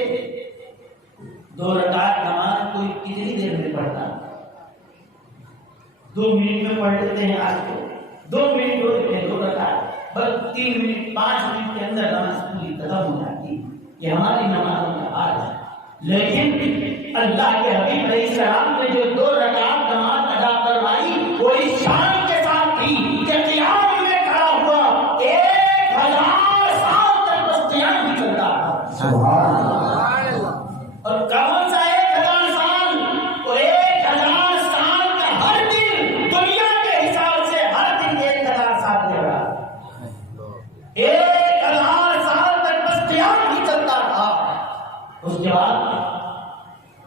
2 رکعت نماز کوئی کتنی دیر میں پڑھتا؟ 2 منٹ میں پڑھ لیتے ہیں آج کو، 2 منٹ ہوتے ہیں 2 رکعت، بس 3 منٹ 5 منٹ کے اندر نماز پوری ختم ہو جاتی ہے۔ یہ ہماری نمازوں کا حال ہے، لیکن اللہ کے حبیب علیہ السلام نے جو 2 رکعت نماز ادا کروائی وہ اس شان کے ساتھ تھی کہ قیام میں کھڑا ہوا 1,000 سال تک بس قیام ہی چلتا رہا۔ اور کون سا 1,000 سال؟ وہ 1,000 سال کا ہر دن دنیا کے حساب سے ہر دن 1,000 سال لے رہا، 1,000 سال تک بس قیام ہی چلتا رہا۔ اس کے بعد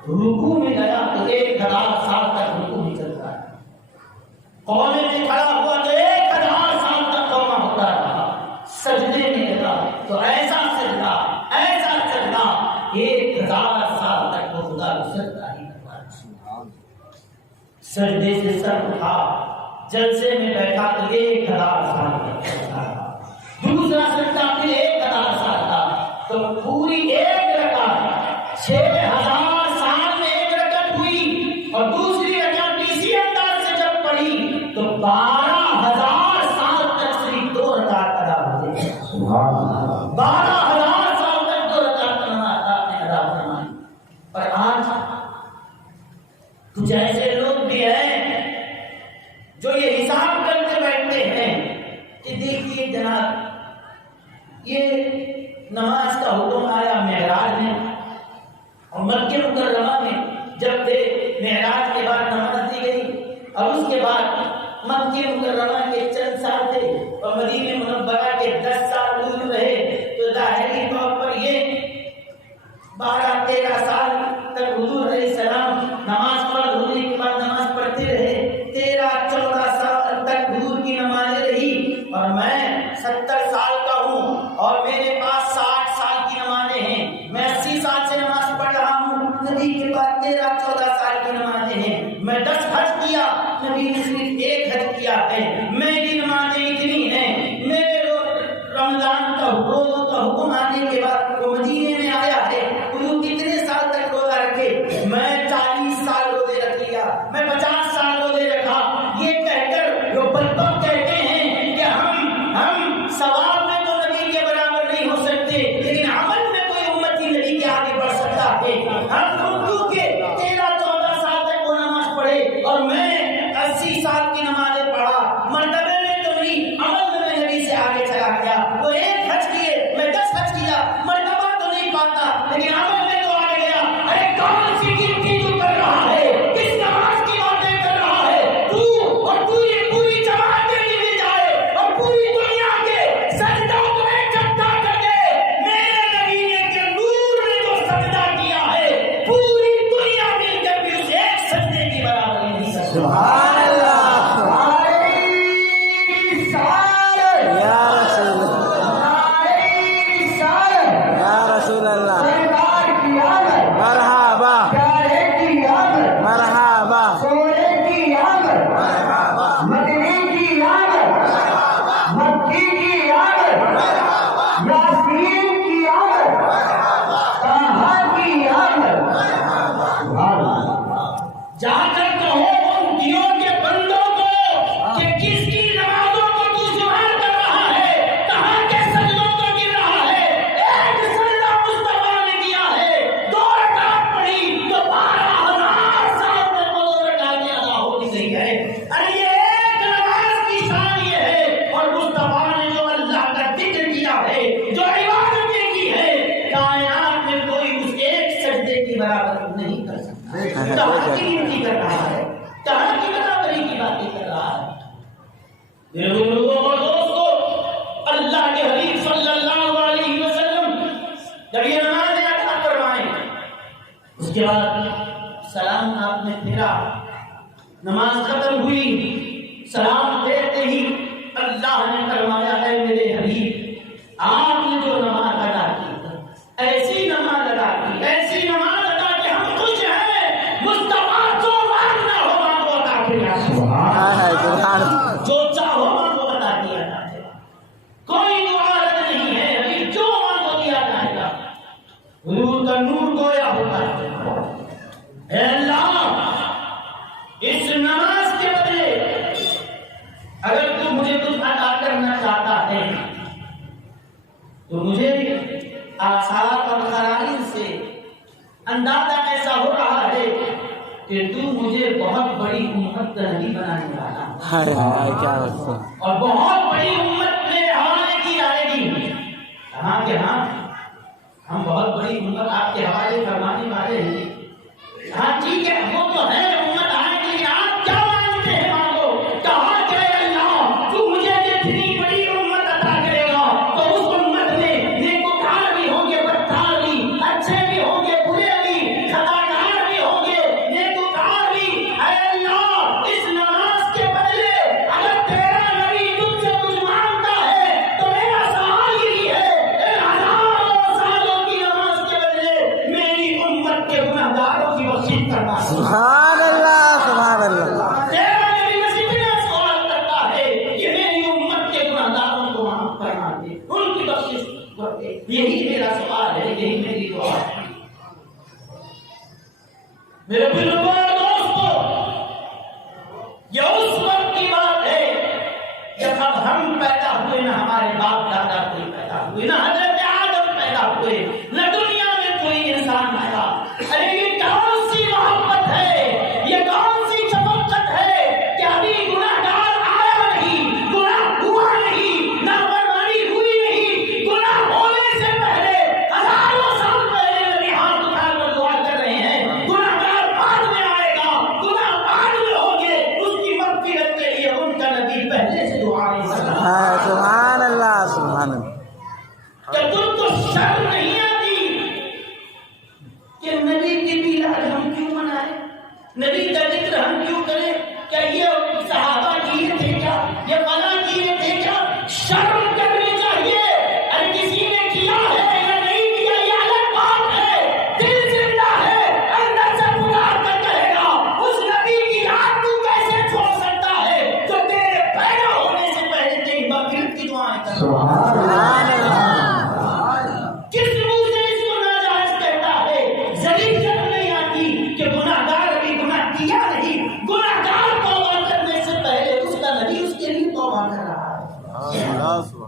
رکوع میں گیا تو 1,000 سال تک رکوع ہی چلتا ہے، قومے میں کھڑا ہوا تو 1,000 سال تک قومہ ہوتا رہا، سجدے میں گیا تو ایسا سجدہ 1,000 سال تک وہ خدا کو سجدہ ہی کرتا، سجدے سے سر اٹھا، جلسے میں بیٹھا تو 1,000 سال تک چلتا رہا، دوسرا سجدہ پھر 1,000 سال کا، جناب یہ نماز کا حکم آیا معراج میں اور مکہ مکرمہ میں جب تھے معراج کے بعد نماز دی گئی اور اس کے بعد مکہ مکرمہ کے چند سال تھے اور مدینہ منورہ کے 10 سال دور رہے تو ظاہری طور پر یہ 12-13 سال تک حضور علیہ السلام نماز پڑھ ہونے کے بعد نماز پڑھتے رہے 13-14 سال تک حضور کی نماز رہی اور میں 70 سال کا ہوں اور میرے پاس 60 سال کی نمازیں ہیں میں 80 سال سے نماز پڑھ رہا ہوں نبی کے بعد 13-14 سال کی نمازیں ہیں میں 10 حج کیا نبی نے صرف 1 حج کیا ہے میری نمازیں اتنی ہیں میرے رمضان کا روزوں کا حکم آنے کے بعد وہ مدینے میں آیا ہے حضور کتنے سال تک روزہ رکھے میں 40 سال روزے رکھ لیا میں 50 سال روزے رکھا یہ کہہ کر جو بدبخت کہتے ہیں کہ ہم ثواب میں تو نبی کے برابر نہیں ہو سکتے لیکن عمل میں کوئی امتی نبی کے آگے بڑھ سکتا ہے ہم اردو کے 13-14 سال تک وہ نماز پڑھے اور میں 80 سال کی نمازیں پڑھا مرتبے میں تو نہیں عمل میں نبی سے آگے چلا گیا وہ 1 حج کیے میں 10 حج کیا مرتبہ تو نہیں پاتا لیکن عمل میں تو آگے گیا ارے کون سی گنتی جو کر رہا ہے کس نماز کی باتیں کر رہا ہے تو یہ پوری جماعت کے لیے جائے اور پوری دنیا کے سجدوں کو اکٹھا کر دے میرے نبی نے کہ نور نے جو سجدہ کیا ہے پوری دنیا مل کر بھی اس ایک سجدے کی برابری نہیں کر سکتی سبحان اللہ یا رسول یا رسول اللہ مرحبا مرحبا جا کر کہو ان دیوں کے بندوں کو کہ کس کی نمازوں کو تو سمار کر رہا ہے کہاں کے سجدوں کو گر رہا ہے ایک سجدہ مصطفیٰ نے کیا ہے 2 رکعت پڑھی تو 12,000 سال تک وہ 2 رکعتیں ادا ہوتی گئی ہے ارے یہ ایک نماز کی شان یہ ہے اور مصطفیٰ نے جو اللہ کا ذکر کیا ہے جو عبادتیں کی ہے کائنات میں کوئی اس ایک سجدے کی برابری نہیں کر سکتا کہاں کی گنتی کر رہا ہے کہاں کی برابری کی باتیں کر رہا ہے میرے بزرگوں اور دوستوں اللہ کے حبیب صلی اللہ علیہ وسلم جب یہ نماز ادا کروائیں اس کے بعد سلام آپ نے پھیرا نماز ختم ہوئی سلام پھیرتے ہی اللہ نے فرمایا ہے میرے حبیب آپ نے جو نماز ادا کی ایسی نماز ادا کی ایسی نماز ادا کہ ہم خوش ہیں مصطفیٰ جو مانگنا ہو مانگو عطا سبحان جو چاہو مانگو عطا کیا جائے گا کوئی دعا رد نہیں ہے ابھی جو مانگو دیا جائے گا حضور کا نور گویا ہوتا ہے اے اللہ اس نماز کے بدلے اگر تو مجھے کچھ عطا کرنا چاہتا ہے تو مجھے آثار اور قرائن سے اندازہ ایسا ہو رہا ہے کہ تو مجھے بہت بڑی امت کا نبی بنانے والا ہے کیا رسول اور بہت بڑی امت میرے حوالے کی آئے گی کہاں کہ ہم بہت بڑی امت آپ کے حوالے فرمانے والے ہیں ہاں ٹھیک ہے وہ تو ہے امت آنے کے لیے آپ کیا مانگتے ہیں مانگو کہاں کہ اللہ تو مجھے اتنی بڑی امت عطا کرے گا تو اس امت میں نیکوکار بھی ہوں گے بدکار بھی اچھے بھی ہوں گے برے بھی خطاکار بھی ہوں گے نیکوکار بھی اے اللہ اس نماز کے بدلے اگر تیرا نبی تجھ سے کچھ مانگتا ہے تو میرا سوال یہی ہے اے ہزاروں سالوں کی نماز کے بدلے میری امت کے گناہگاروں کی بخشش کرنا سبحان اللہ سبحان اللہ تیرا نبی بس اتنا سوال کرتا ہے کہ میری امت کے گناہگاروں کو معاف کرنا دے ان کی بخشش کر دے یہی میرا سوال ہے یہی میری دعا ہے میرے بزرگوں اور دوستوں یہ اس وقت کی بات ہے جب ہم پیدا ہوئے نہ ہمارے باپ دادا کوئی پیدا ہوئے نہ حضرت آدم پیدا ہوئے نہ دنیا میں کوئی انسان آیا ارے یہ کون سی محبت ہے یہ کون سی شفقت ہے کہ ابھی گناہگار آیا نہیں گناہ ہوا نہیں نافرمانی سبحان اللہ کس منہ سے اس کو ناجائز کہتا ہے؟ ذریعہ شرم نہیں آتی کہ گناہگار ابھی گناہ کیا نہیں، گناہگار توبہ کرنے سے پہلے اس کا نبی اس کے لیے توبہ کر رہا ہے.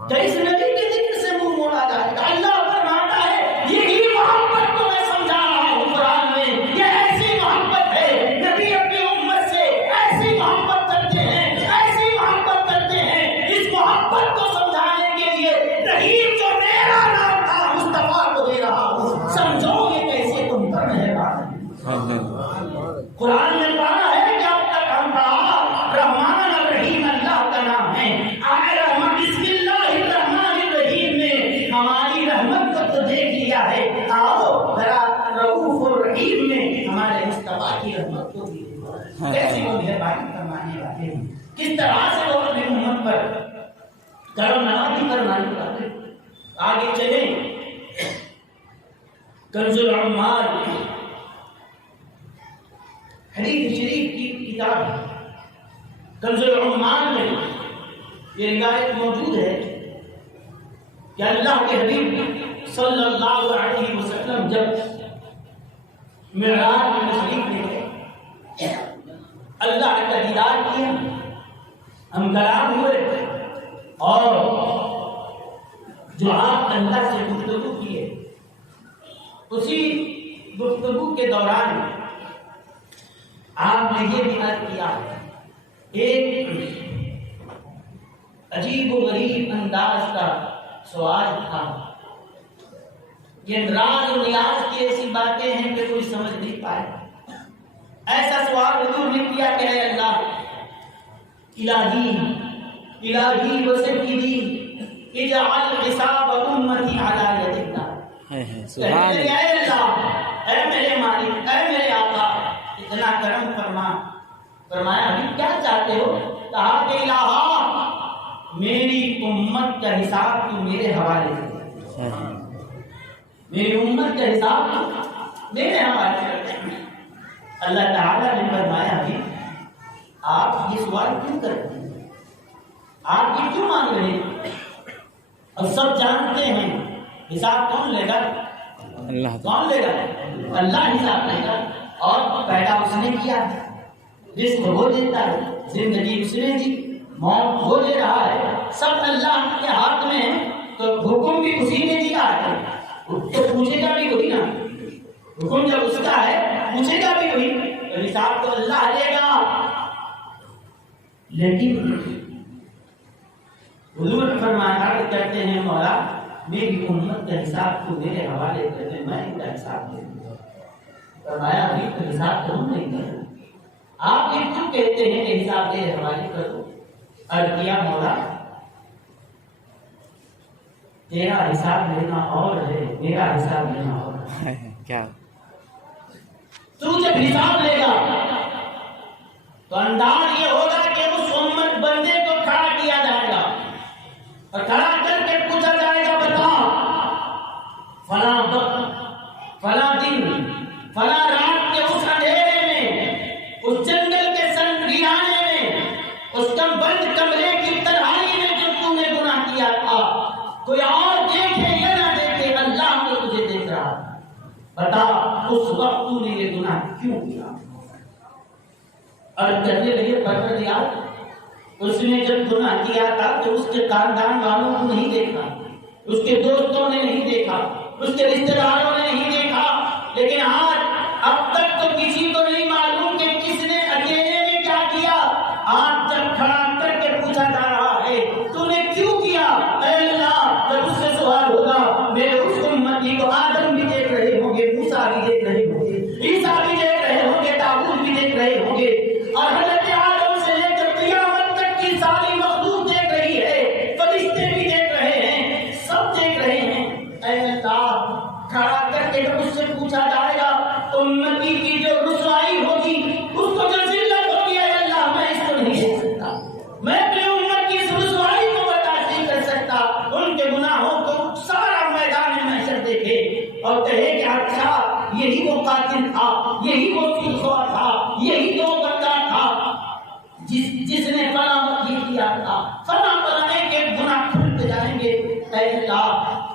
تو اس نبی کے ذکر سے منہ موڑا جائے گا. اللہ فرماتا ہے یہی محبت کو میں سمجھا رہا ہوں قرآن میں. یہ ایسی محبت ہے، نبی اپنی امت سے ایسی محبت کرتے ہیں، ایسی محبت کرتے ہیں. اس محبت کو سمجھانے کے لیے رحیم جو میرا نام تھا مصطفیٰ کو دے رہا ہوں. سمجھو یہ کیسے تم پر مہربان. قرآن میں پڑھا ہے کہ اب تک ہم پڑھا رحمان اور رحیم اللہ کا نام ہے. آئے رحمان بسم اللہ الرحمن الرحیم میں ہماری رحمت کو تو دیکھ لیا ہے. آؤ ذرا رؤوف اور رحیم میں ہمارے مصطفیٰ کی رحمت کو بھی کیسی وہ مہربانی فرمانے والے ہیں. کس طرح سے وہ اپنی امت پر کرم نوازی فرمانے والے. آگے چلیں. کنز العمال حدیث شریف کی کتاب ہے. کنز العمال میں یہ روایت موجود ہے کہ اللہ کے حبیب صلی اللہ علیہ وسلم جب معراج میں تشریف لے گئے، اللہ کا دیدار کیا، ہم کلام ہوئے اور جو آپ اللہ سے گفتگو کیے، اسی گفتگو کے دوران آپ نے یہ بھی عرض کیا. ایک عجیب و غریب انداز کا سوال تھا کہ راز و نیاز کی ایسی باتیں ہیں کہ کوئی سمجھ نہیں پائے. ایسا سوال حضور نے کیا کہ اے اللہ الہی وسیدی اجعل حساب امتی علی یدک. سبحان اے اللہ، اے میرے مالک، اے میرے آقا، اتنا کرم فرما. فرمایا ابھی کیا چاہتے ہو؟ کہا کہ الہا میری امت کا حساب تو میرے حوالے کر. میری امت کا حساب تو میرے حوالے کر. اللہ تعالیٰ نے فرمایا ابھی آپ یہ سوال کیوں کرتے ہیں؟ آپ یہ کیوں مانگ رہے ہیں؟ اب سب جانتے ہیں حساب کون لے گا؟ اللہ. کون لے گا؟ اللہ حساب لے گا. اور پیدا اس نے کیا، رزق وہ دیتا ہے، زندگی اس نے دی، موت وہ دے رہا ہے. سب اللہ کے ہاتھ میں ہے. تو حکم بھی اسی نے دیا ہے، تو پوچھے گا بھی وہی نا. حکم جب اس کا ہے پوچھے گا بھی وہی، تو حساب تو اللہ لے گا. لیکن حضور فرمایا کرتے ہیں مولا میری امت کا حساب تو میرے حوالے کر دے، میں ان کا حساب دے دوں. فرمایا ابھی تو حساب تو ہم نہیں کر. آپ یہ کیوں کہتے ہیں کہ حساب میرے حوالے کر دو؟ عرض کیا مولا تیرا حساب لینا اور ہے، میرا حساب لینا اور ہے. کیا تو جب حساب لے گا تو انداز یہ ہوگا کہ اس امت بندے کو کھڑا کیا جائے گا اور کھڑا کر کے پوچھا جائے گا بتا فلاں وقت، فلاں دن، فلاں رات کے اس اندھیرے میں، اس جنگل کے سنگریانے میں، اس کم بند کمرے کی تنہائی میں جو تم نے گناہ کیا تھا، کوئی اور دیکھے یا نہ دیکھے اللہ تو تجھے دیکھ رہا ہے. بتا اس وقت تو نے یہ گناہ کیوں کیا؟ اور کرنے لگے پکڑ لیا. اس نے جب گناہ کیا تھا تو اس کے خاندان والوں کو نہیں دیکھا، اس کے دوستوں نے نہیں دیکھا، اس کے رشتہ داروں نے نہیں دیکھا. لیکن آج اب تک تو کسی کو نہیں معلوم کہ کس نے اکیلے میں کیا کیا. آج جب کھڑا کر کے پوچھا جا رہا ہے تو نے کیوں کیا؟ اے اللہ جب اس سے سوال ہوگا میرے اس امتی کو آدم بھی دیکھ رہے ہوں گے، موسیٰ بھی دیکھ رہے ہوں گے، عیسیٰ بھی دیکھ رہے ہوں گے، داؤد بھی دیکھ رہے ہوں گے، اور حضرت آدم سے لے کر قیامت تک کی ساری مخلوق دیکھ رہی ہے، فرشتے بھی دیکھ رہے ہیں، سب دیکھ رہے ہیں. اے اللہ کھڑا کر کے جب اس سے پوچھا جائے گا امتی کی جو رسوائی ہوگی، اس کو جو ذلت ہوگی، اے اللہ میں اس کو نہیں دیکھ سکتا، میں اپنی امت کی اس رسوائی کو برداشت نہیں کر سکتا. ان کے گناہوں کو سارا میدان محشر دیکھے اور کہے کہ اچھا یہی وہ قاتل تھا، یہی وہ سلخوار تھا، یہی وہ بندہ تھا جس نے فلاں وقت یہ کیا تھا. فلاں ایک ایک گناہ کھلتے جائیں گے.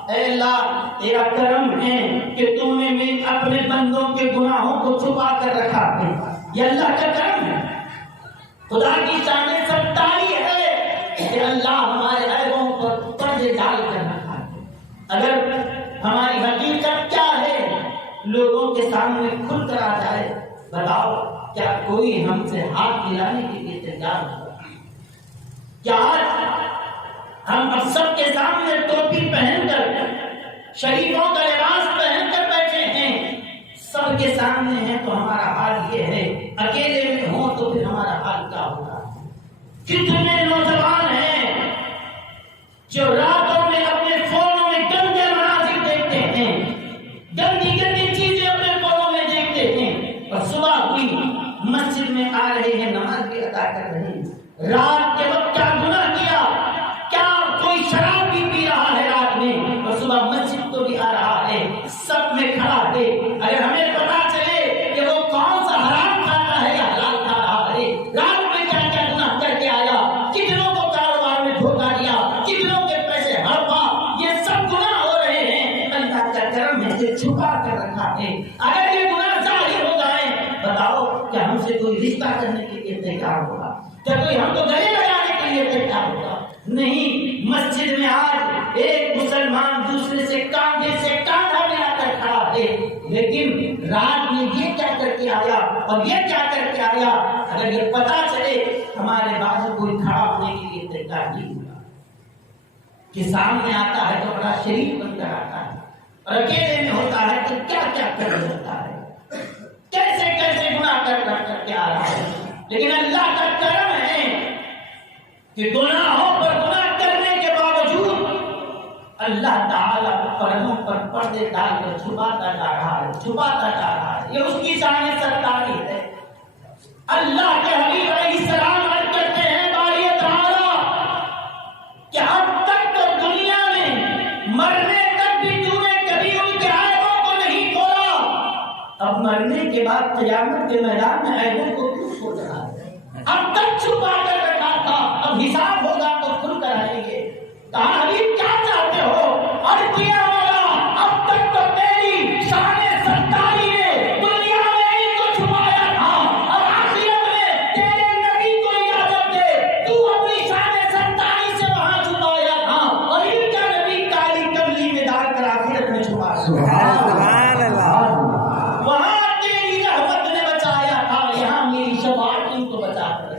اے اللہ تیرا کرم ہے کہ تو نے اپنے بندوں کے گناہوں کو چھپا کر رکھا ہے، یہ اللہ کا کرم ہے۔ خدا کی شان ستاری ہے کہ اللہ ہمارے عیبوں پر پردے ڈال کر رکھا ہے۔ اگر ہماری حقیقت کیا ہے لوگوں کے سامنے کھل کر آ جائے، بتاؤ کیا کوئی ہم سے ہاتھ ملانے کے لیے تیار ہوگا؟ کیا ہم اب سب کے سامنے ٹوپی پہن کر شریفوں کا لباس پہن کر بیٹھے ہیں، سب کے سامنے ہیں تو ہمارا حال یہ ہے، اکیلے میں ہوں تو پھر ہمارا حال کیا ہوگا؟ کتنے نوجوان ہیں جو راتوں میں اپنے فونوں میں گندے مناظر دیکھتے ہیں، گندی گندی چیزیں اپنے فونوں میں دیکھتے ہیں، اور صبح ہوئی مسجد میں آ رہے ہیں، نماز بھی ادا کر رہے ہیں، رات کے وقت کیا گناہ کیا؟ کیا کوئی شراب بھی پی رہا ہے رات میں اور صبح مسجد تو بھی آ رہا ہے، سب میں کھڑا ہے؟ اگر ہمیں پتا چلے کہ وہ کون سا حرام کھاتا ہے یا حلال کھا رہا ہے، رات میں کیا کیا گناہ کر کے آیا، کتنوں کو کاروبار میں دھوکہ دیا، کتنوں کے پیسے ہڑپا، یہ سب گناہ ہو رہے ہیں، اللہ کا کرم ہے کہ چھپا کر رکھا ہے۔ اگر یہ گناہ ظاہر ہو جائے، بتاؤ کیا ہم سے کوئی رشتہ کرنے کے لیے تیار ہوگا؟ کیا کوئی ہم کو گلے لگانے کے لیے تیار ہوگا؟ نہیں۔ مسجد میں آج ایک مسلمان دوسرے سے کاندھے سے کاندھا ملا کر کھڑا ہے، لیکن رات میں یہ کیا کر کے آیا اور یہ کیا کر کے آیا، اگر یہ پتا چلے ہمارے بازو کوئی کھڑا ہونے کے لیے تیار نہیں ہوگا، کہ سامنے آتا ہے تو بڑا شریف بن کر آتا ہے اور اکیلے میں ہوتا ہے تو کیا کیا کر ہوتا ہے، کیسے کیسے گناہ کر کے آ رہا ہے۔ لیکن اللہ کا کرم ہے کہ گناہوں پر گناہ کرنے کے باوجود اللہ تعالیٰ پردوں پر پردے ڈال کر چھپاتا جا رہا ہے، چھپاتا جا رہا ہے، یہ اس کی شان ستاری ہے۔ اللہ کے حبیب علیہ السلام عرض کرتے ہیں باری تعالیٰ کہ اب تک تو دنیا میں مرنے تک بھی تو نے کبھی ان کے عیبوں کو نہیں کھولا، اب مرنے کے بعد قیامت کے میدان میں عیبوں کو کیوں کھول رہا ہے؟ اب تک چھپا کر رکھا تھا، اب حساب ہوگا تو کھل کر آئیں گے۔ کہا حبیب کیا چاہتے ہو؟ اور کیا مولا اب تک تو تیری شان ستاری نے دنیا میں ان کو چھپایا تھا، اور آخرت میں تیرے نبی کو اجازت دے تو اپنی شان ستاری سے وہاں چھپایا تھا، اور ان کا نبی کالی کملی میں ڈال کر آخرت میں چھپایا۔ سبحان اللہ۔ وہاں تیری رحمت نے بچایا تھا، یہاں میری شفاعت ان کو بچا کر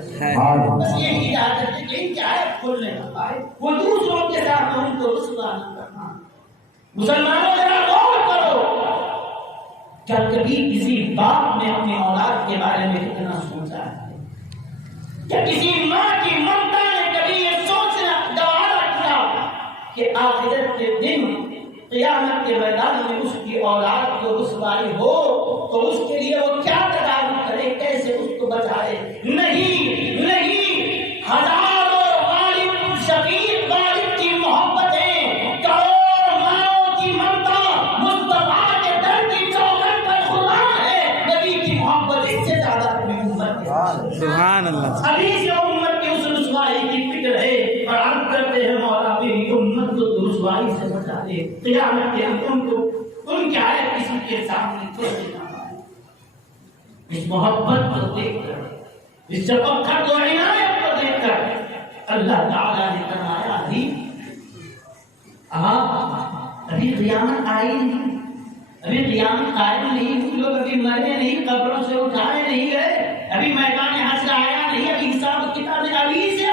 بس یہی اجازت ہے کہ ان کے عیب کھولنے کا پائے، وہ دوسروں کے ساتھ ان کو رسوا نہ کرنا۔ مسلمانوں ذرا غور کرو، کیا کبھی کسی باپ نے اپنی اولاد کے بارے میں کتنا سوچا ہے؟ کیا کسی ماں کی ممتا نے کبھی یہ سوچنا گوارا کیا کہ آخرت کے دن قیامت کے میدان میں اس کی اولاد کو رسوائی ہو تو اس کے لیے وہ کیا تدابیر کرے، کیسے اس کو بچائے؟ نہیں نہیں، ہزاروں والد شفیق والد کی محبتیں، کروڑوں ماؤں کی ممتا، مصطفیٰ کے در کی چوکھٹ پر قربان ہے، نبی کی محبت اس سے زیادہ اپنی امت کے سبحان اللہ۔ ابھی سے امت کی اس رسوائی کی فکر ہے اور عرض کرتے ہیں مولا میری امت کو تو رسوائی سے بچا دے، قیامت کے ان کو ان کے آئے کسی کے سامنے کیسے نہ آئے۔ اس محبت کو دیکھ کر، اس شفقت و عنایت کو دیکھ کر اللہ تعالیٰ نے فرمایا ابھی قیامت آئی نہیں، ابھی قیامت قائم نہیں ہوئی، لوگ ابھی مرے نہیں، قبروں سے اٹھائے نہیں گئے، ابھی میدان حشر آیا نہیں، ابھی حساب کتاب نے ابھی سے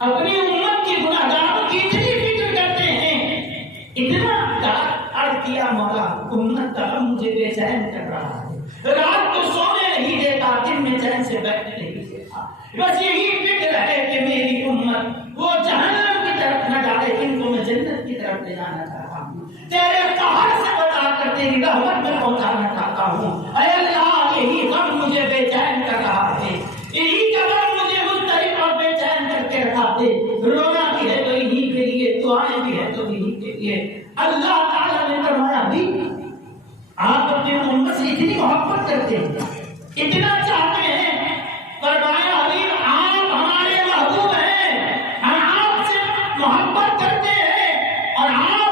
اپنی امت کی گناہگاروں کی اتنی فکر کرتے ہیں، اتنا عرض کیا مولا امت کا غم مجھے بے چین کر رہا ہے، رات کو سونے نہیں دیتا، دن میں چین سے بیٹھنے نہیں دیتا، بس یہی فکر ہے کہ میری امت وہ جہنم کی طرف نہ جائے، ان کو میں جنت کی طرف لے جانا چاہتا ہوں، تیرے قہر سے بچا کر تیری رحمت میں پہنچانا چاہتا ہوں۔ اے اللہ یہی غم مجھے بے چین کر رہا ہے، یہی کا غم مجھے مضطرب اور بے چین کر کے رکھا ہے، رونا بھی ہے تو انہی کے لیے، دعائیں بھی ہے تو انہی کے لیے۔ اللہ تعالیٰ نے فرمایا بھی آپ اپنی امت سے اتنی محبت کرتے ہیں، اتنا چاہتے ہیں، فرمایا حبیب آپ ہمارے محبوب ہیں، ہم آپ سے محبت کرتے ہیں اور آپ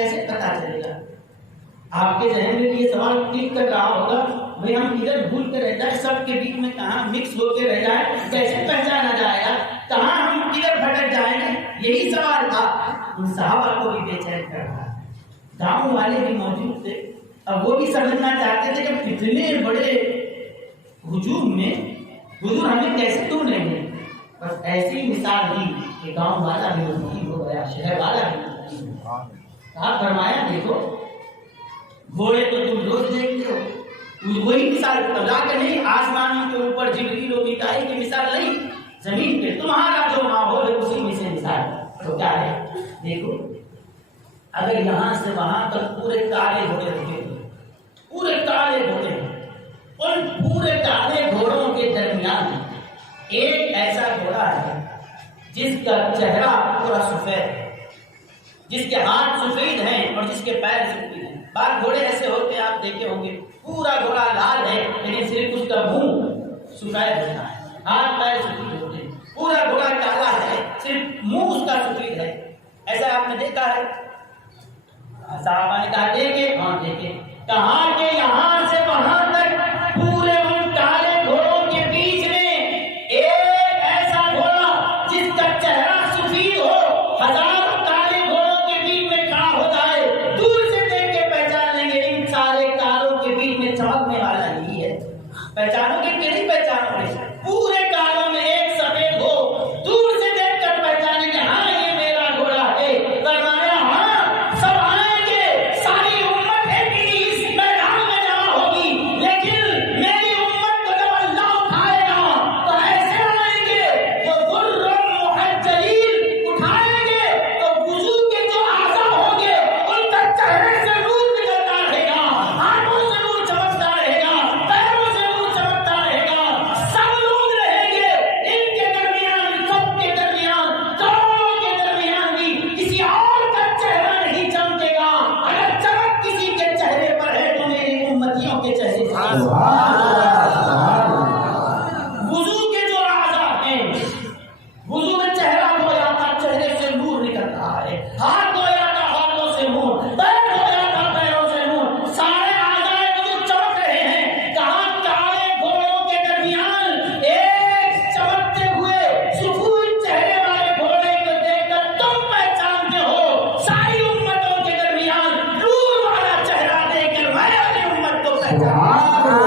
کیسے پتا چلے گا؟ آپ کے ذہن میں یہ سوال ٹک کر رہا ہوگا بھائی ہم ادھر بھول کے رہ جائیں سب کے بیچ میں کہاں مکس ہو کے رہ جائیں کیسے پہچانا جائے گا کہاں ہم ادھر بھٹک جائیں گے یہی سوال تھا ان صحابہ کو بھی بے چین کر رہا گاؤں والے بھی موجود تھے اب وہ بھی سمجھنا چاہتے تھے کہ اتنے بڑے ہجوم میں حضور ہمیں کیسے دور نہیں ہے بس ایسی مثال دی کہ گاؤں والا بھی مطمئن ہو گیا شہر والا بھی مطمئن ہو گیا آپ فرمایا دیکھو گھوڑے تو تم روز دیکھتے ہو وہی مثال لا کے نہیں آسمان کے اوپر جبریل و میکائیل کی مثال نہیں زمین پہ تمہارا جو ماحول ہے اسی میں سے مثال تو کیا ہے دیکھو اگر یہاں سے وہاں تک پورے کالے گھوڑے رکھے ہوئے پورے کالے گھوڑے ان پورے کالے گھوڑوں کے درمیان ایک ایسا گھوڑا ہے جس کا چہرہ پورا سفید جس کے ہاتھ سفید ہیں اور جس کے پیر سفید ہیں بعض گھوڑے ایسے ہوتے ہیں آپ دیکھے ہوں گے پورا گھوڑا لال ہے لیکن صرف اس کا منہ سفید ہوتا ہے ہاتھ پیر سفید ہوتے ہیں پورا گھوڑا کالا ہے صرف منہ اس کا سفید ہے ایسا آپ نے دیکھا ہے صحابہ نے کہا دیکھے ہاں دیکھے کہاں کہ یہاں سے وہاں تک پورے ان کالے گھوڑوں کے بیچ میں ایک ایسا گھوڑا جس کا چہرہ سفید ہو ہزاروں کالے گھوڑوں کے بیچ میں کھڑا ہو جائے دور سے دیکھ کے پہچان لیں گے ان سارے کالوں کے بیچ میں چمکنے والا یہی ہے پہچانو گے کہ نہیں پہچانو گے پورے کالوں میں ایک سفید ہو دور سے دیکھ کر پہچانیں گے ہاں یہ میرا گھوڑا ہے فرمایا ہاں سب آئیں گے ساری امت ہے کہ اس میدان میں جمع ہوگی لیکن میری امت کو جب اللہ اٹھائے گا تو ایسے آئیں گے وہ غر محجلین اٹھائیں گے تو وضو کے جو اعضاء ہوں گے ان کا چہرے سے نور نکلتا رہے گا ہاتھوں سے نور چمکتا رہے گا پیروں سے نور چمکتا رہے گا سب لوگ رہیں گے ان کے درمیان سب کے درمیان کروڑوں کے درمیان بھی کسی اور کا چہرہ نہیں چمکے گا اگر چمک کسی کے چہرے پر ہے تو میری امتیوں کے چہرے سے وضو کے جو اعضاء ہیں وضو میں چہرہ دھویا تھا چہرے سے نور نکل رہا ہے ہاتھ دھویا تھا ہاتھوں سے نور پیر دھویا تھا پیروں سے نور سارے اعضاء وضو چمک رہے ہیں کہاں کالے گھوڑوں کے درمیان ایک چمکتے ہوئے سفید چہرے والے گھوڑے کو دیکھ کر تم پہچانتے ہو ساری امتوں کے درمیان نور والا چہرہ دیکھ کر میں اپنی امت کو پہچانتا ہوں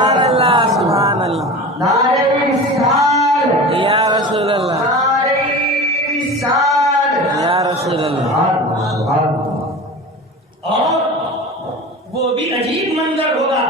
سبحان اللہ یا رسول اللہ یا رسول اللہ اور وہ بھی عجیب منظر ہوگا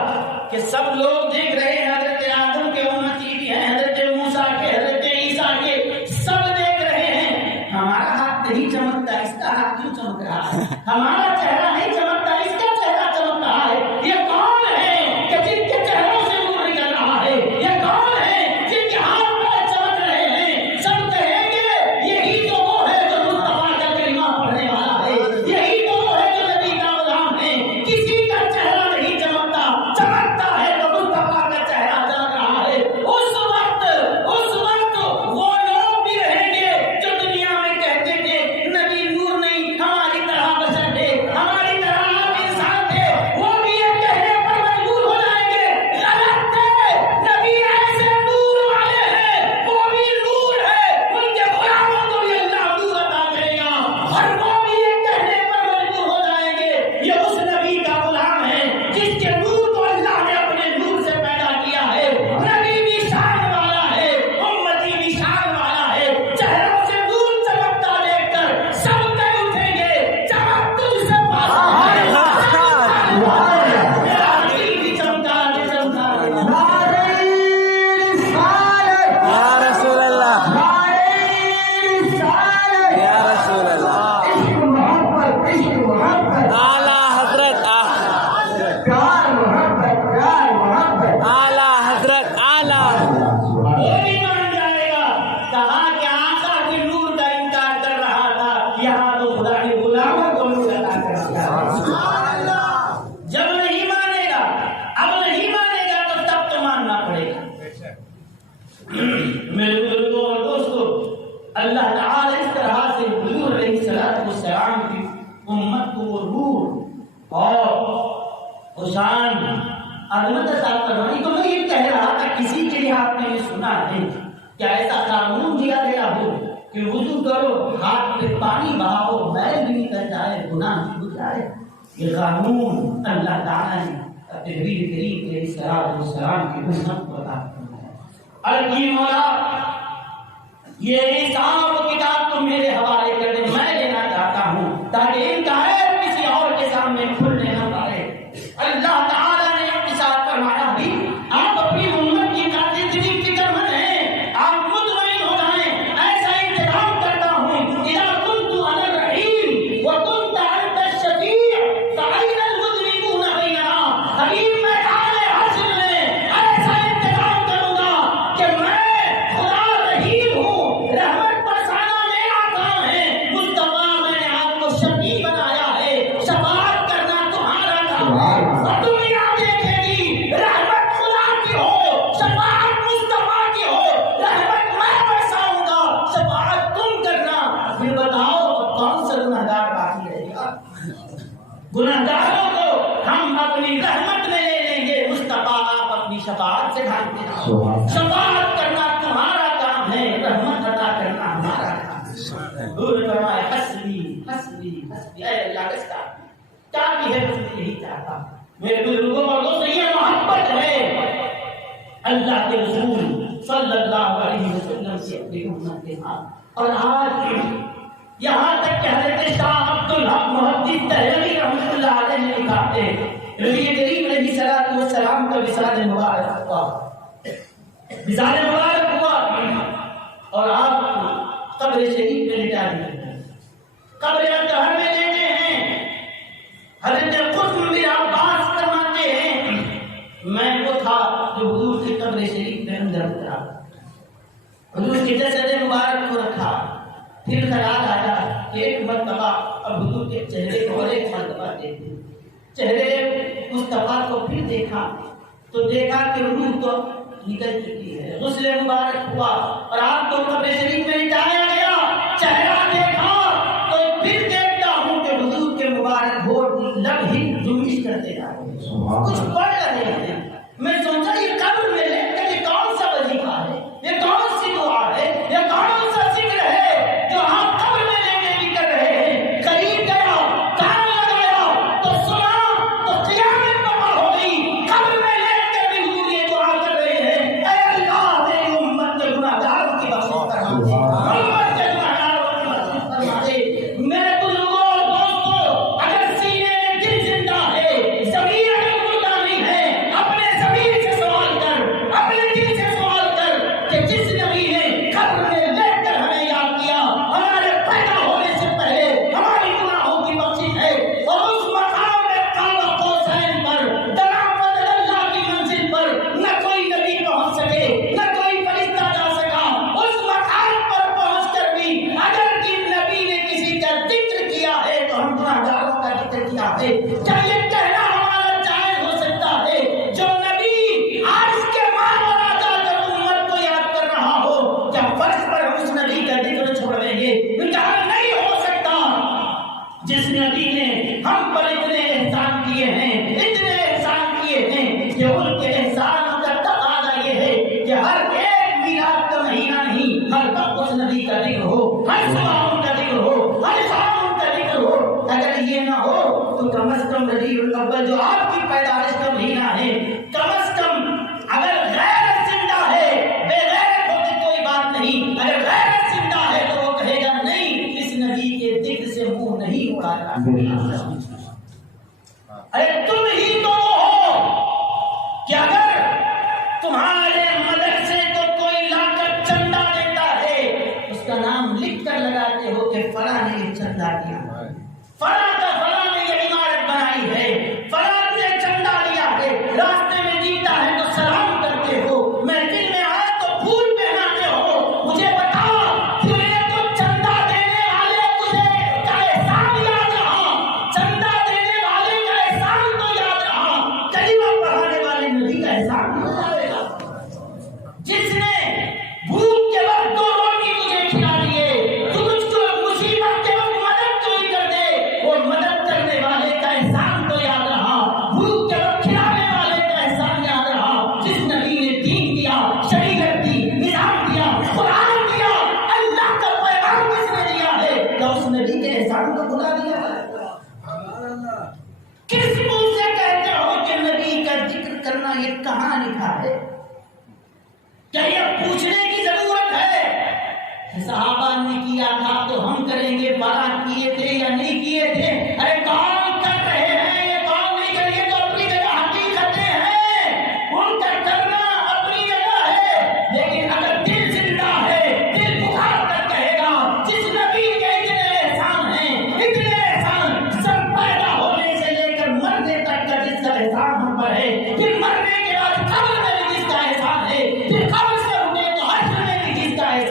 کہ سب لوگ دیکھ رہے ہیں حضرت آدم کے امتی بھی ہیں حضرت موسیٰ کے حضرت عیسیٰ کے سب دیکھ رہے ہیں ہمارا ہاتھ نہیں چمکتا اس کا ہاتھ کیوں چمک رہا ہے ہمارا چہرہ نہیں چمکتا اس کا چہرہ چمک رہا ہے یہ کون ہے کہ جن کے چہروں سے نور نکل رہا ہے یہ کون ہے جن کے ہاتھ پیر چمک رہے ہیں سب کہیں گے یہی تو وہ ہے جو مصطفیٰ کا کلمہ پڑھنے والا ہے یہی تو وہ ہے جو نبی کا غلام ہے کسی کا چہرہ نہیں چمکتا چمکتا ہے تو مصطفیٰ کا چہرہ چمک رہا ہے اس وقت وہ لوگ بھی رہیں گے جو دنیا میں کہتے تھے نبی نور نہیں ہماری طرح بشر تھے ہماری طرح آپ انسان تھے وہ بھی یہ کہنے پر مجبور ہو جائیں گے غلط ہے نبی ایسے نور والے ہیں وہ بھی نور ہے ان کے غلاموں کو بھی اللہ نور عطا کرے گا اور وہ بھی یہ کہنے پر مجبور ہو جائیں گے یہ اس نبی کا غلام ہے جس کے نور کو اللہ نے اپنے نور سے پیدا کیا ہے نبی بھی شان والا ہے امتی بھی شان والا ہے چہروں سے نور چمکتا دیکھ کر سب کہیں اٹھیں گے چمک تجھ سے پاس میرا دل بھی چمکا کے چمکا یا رسول اللہ یا رسول اللہ اعلی حضرت اعلی حضرت اعلی وہ بھی مان جائے گا کہاں کہ آقا کے نور کا انکار کر رہا تھا یہاں تو خدا نے غلاموں کو نور عطا کر دیا جب نہیں مانے گا اب نہیں مانے گا تو تب تو ماننا پڑے گا میرے بزرگوں اور دوستوں اللہ تعالی اس طرح سے حضور علیہ السلام کی امت کو وہ نور اور حسین عظمت صاحب فرمائی تو میں یہ کہہ رہا تھا کسی کے لیے آپ نے یہ سنا ہے کیا ایسا قانون دیا گیا ہو کہ وضو کرو ہاتھ پہ پانی بہاؤ میل بھی نکل جائے گناہ بھی ہو جائے؟ یہ قانون اللہ تعالیٰ نے اپنے نبی کریم علیہ الصلوۃ والسلام کی امت کو عطا فرمایا۔ الکی مولا یہ حساب و کتاب تم میرے حوالے کر دیں، میں لینا چاہتا ہوں تاکہ ان کا عیب کسی اور کے سامنے کھلنے نہ پائے۔ اللہ تعالیٰ نے اقتصاد فرمایا بھی آپ اپنی امت کی ذات اتنی فکر مند ہیں، آپ مطمئن ہو جائیں، ایسا انتظام کرتا ہوں اذا كنت انا الرحیم وكنت انت الشفیع فأین المذنبون بیننا۔ حبیب میدان حشر میں ایسا انتظام کروں گا کہ میں خدا رحیم ہوں، رحمت برسانا میرا کام ہے، مصطفیٰ میں نے آپ کو شفیع بنایا ہے، شفاعت کرنا تمہارا کام ہے۔ اور دنیا دیکھے گی رحمت خدا کی ہو، شفاعت مصطفیٰ کی ہو، رحمت میں برساؤں گا، شفاعت تم کرنا۔ پھر بتاؤ کون سا گنہگار باقی رہے گا؟ گنہگاروں کو ہم اپنی رحمت میں لے لیں گے، مصطفیٰ آپ اپنی شفاعت سے ڈھانپتے رہو۔ شفاعت کرنا تمہارا کام ہے، رحمت عطا کرنا ہمارا کام ہے۔ حضور نے فرمایا حسبی حسبی حسبی، اے اللہ کس کا کافی ہے، بس یہی چاہتا ہوں۔ میرے بزرگوں اور سے یہ محبت ہے اللہ کے رسول صلی اللہ علیہ وسلم سے اپنی امت کے ساتھ۔ اور آج یہاں تک کہ حضرت شاہ عبدالحق محدث دہلوی رحمۃ اللہ علیہ نے لکھا ہے نبی کریم علیہ الصلوۃ والسلام کا وصال مبارک ہوا، وصال مبارک ہوا اور آپ قبر شریف میں لٹا دیے، قبر اطہر میں لیٹے ہیں۔ حضرت قطب بن عباس فرماتے ہیں میں وہ تھا جو حضور کی قبر شریف میں اندر اترا، حضور کے جسد مبارک کو رکھا، پھر خیال آیا کہ ایک مرتبہ اب حضور کے چہرے کو اور ایک مرتبہ دیکھیں، چہرے مصطفیٰ کو پھر دیکھا تو دیکھا کہ روح تو نکل چکی ہے، غسل مبارک ہوا اور آپ کو قبر شریف میں لٹایا گیا، چہرہ دیکھا تو پھر دیکھتا ہوں کہ حضور کے مبارک ہونٹ لب ہی جنبش کرتے جا رہے ہیں، کچھ پڑھ رہے ہیں۔ میں سوچا یہ قبر میں لیٹ کر یہ کون سا وظیفہ ہے، یہ کون سی دعا ہے، یہ کون سا ذکر ہے جو ہم قبر میں لیٹے بھی کر رہے ہیں۔ قریب گیا، کان لگایا تو سنا تو قیامت برپا ہو گئی، قبر میں لیٹ کر بھی حضور یہ دعا کر رہے ہیں اے اللہ میری امت کے گناہگاروں کی بخشش فرما دے، امت کے گناہگاروں کی بخشش فرما دے۔ میرے بزرگوں اور دوستوں، اگر سینے میں دل زندہ ہے، ضمیر اگر مردہ نہیں ہے، اپنے ضمیر سے سوال کر، اپنے دل سے سوال کر کہ جس نبی نے قبر میں لیٹ کر ہمیں یاد کیا، ہمارے پیدا ہونے سے پہلے ہماری گناہوں کی بخشش ہے، اور اس مقام میں قاب قوسین پر درآمد اللہ کی منزل پر نہ کوئی نبی پہنچ سکے، نہ کوئی فرشتہ جا سکا، اس مقام پر پہنچ کر بھی اگر کہ نبی نے کسی کا ذکر کیا ہے تو ہم گناہگاروں کا ذکر کیا ہے۔ کیا یہ کہنا ہمارا جائز ہو سکتا ہے جو نبی عرش کے ماں جا کر امت کو یاد کر رہا ہو، کیا فرض پر ہم اس نبی کا ذکر چھوڑ دیں گے؟ کہا نہیں ہو سکتا۔ جس نبی نے ہم پر اتنے احسان کیے ہیں، اتنے احسان کیے ہیں کہ ان کے احسان کا تقاضا یہ ہے کہ ہر ایک میلاد کا مہینہ نہیں، ہر وقت اس نبی کا ذکر ہو، ہر صبح ان کا ذکر ہو، ہر شام ان کا ذکر ہو۔ اگر یہ نہ ہو تو کم از کم ربیع الاول جو آپ کی پیدائش کا مہینہ ہے، کم از کم اگر غیرت زندہ ہے، بے غیرت ہو تو کوئی بات نہیں، اگر غیرت زندہ ہے تو وہ کہے گا نہیں اس نبی کے ذکر سے منہ نہیں اڑایا۔ ارے تم ہی تو وہ ہو کہ اگر تمہارے مدرسے کو کوئی لا کر چندہ دیتا ہے اس کا نام لکھ کر لگاتے ہو کہ فلاں نے یہ چندہ دیا، فلاں کا فلاں نے یہ عمارت بنائی ہے، فلاں نے چندہ لیا ہے، راستے میں دیتا ہے تو سلام کرتے ہو، محفل میں آئے تو پھول پہناتے ہو۔ مجھے بتا تجھے تو چندہ دینے والے تجھے کا احسان یاد رہا، چندہ دینے والے کا احسان تو یاد رہا، کلمہ پڑھانے والے نبی کا احسان نہیں یاد رہا۔ جس نے بھوک کے وقت دو روٹی تجھے کھلا دیے، تو مجھ کو مصیبت کے وقت مدد کیوں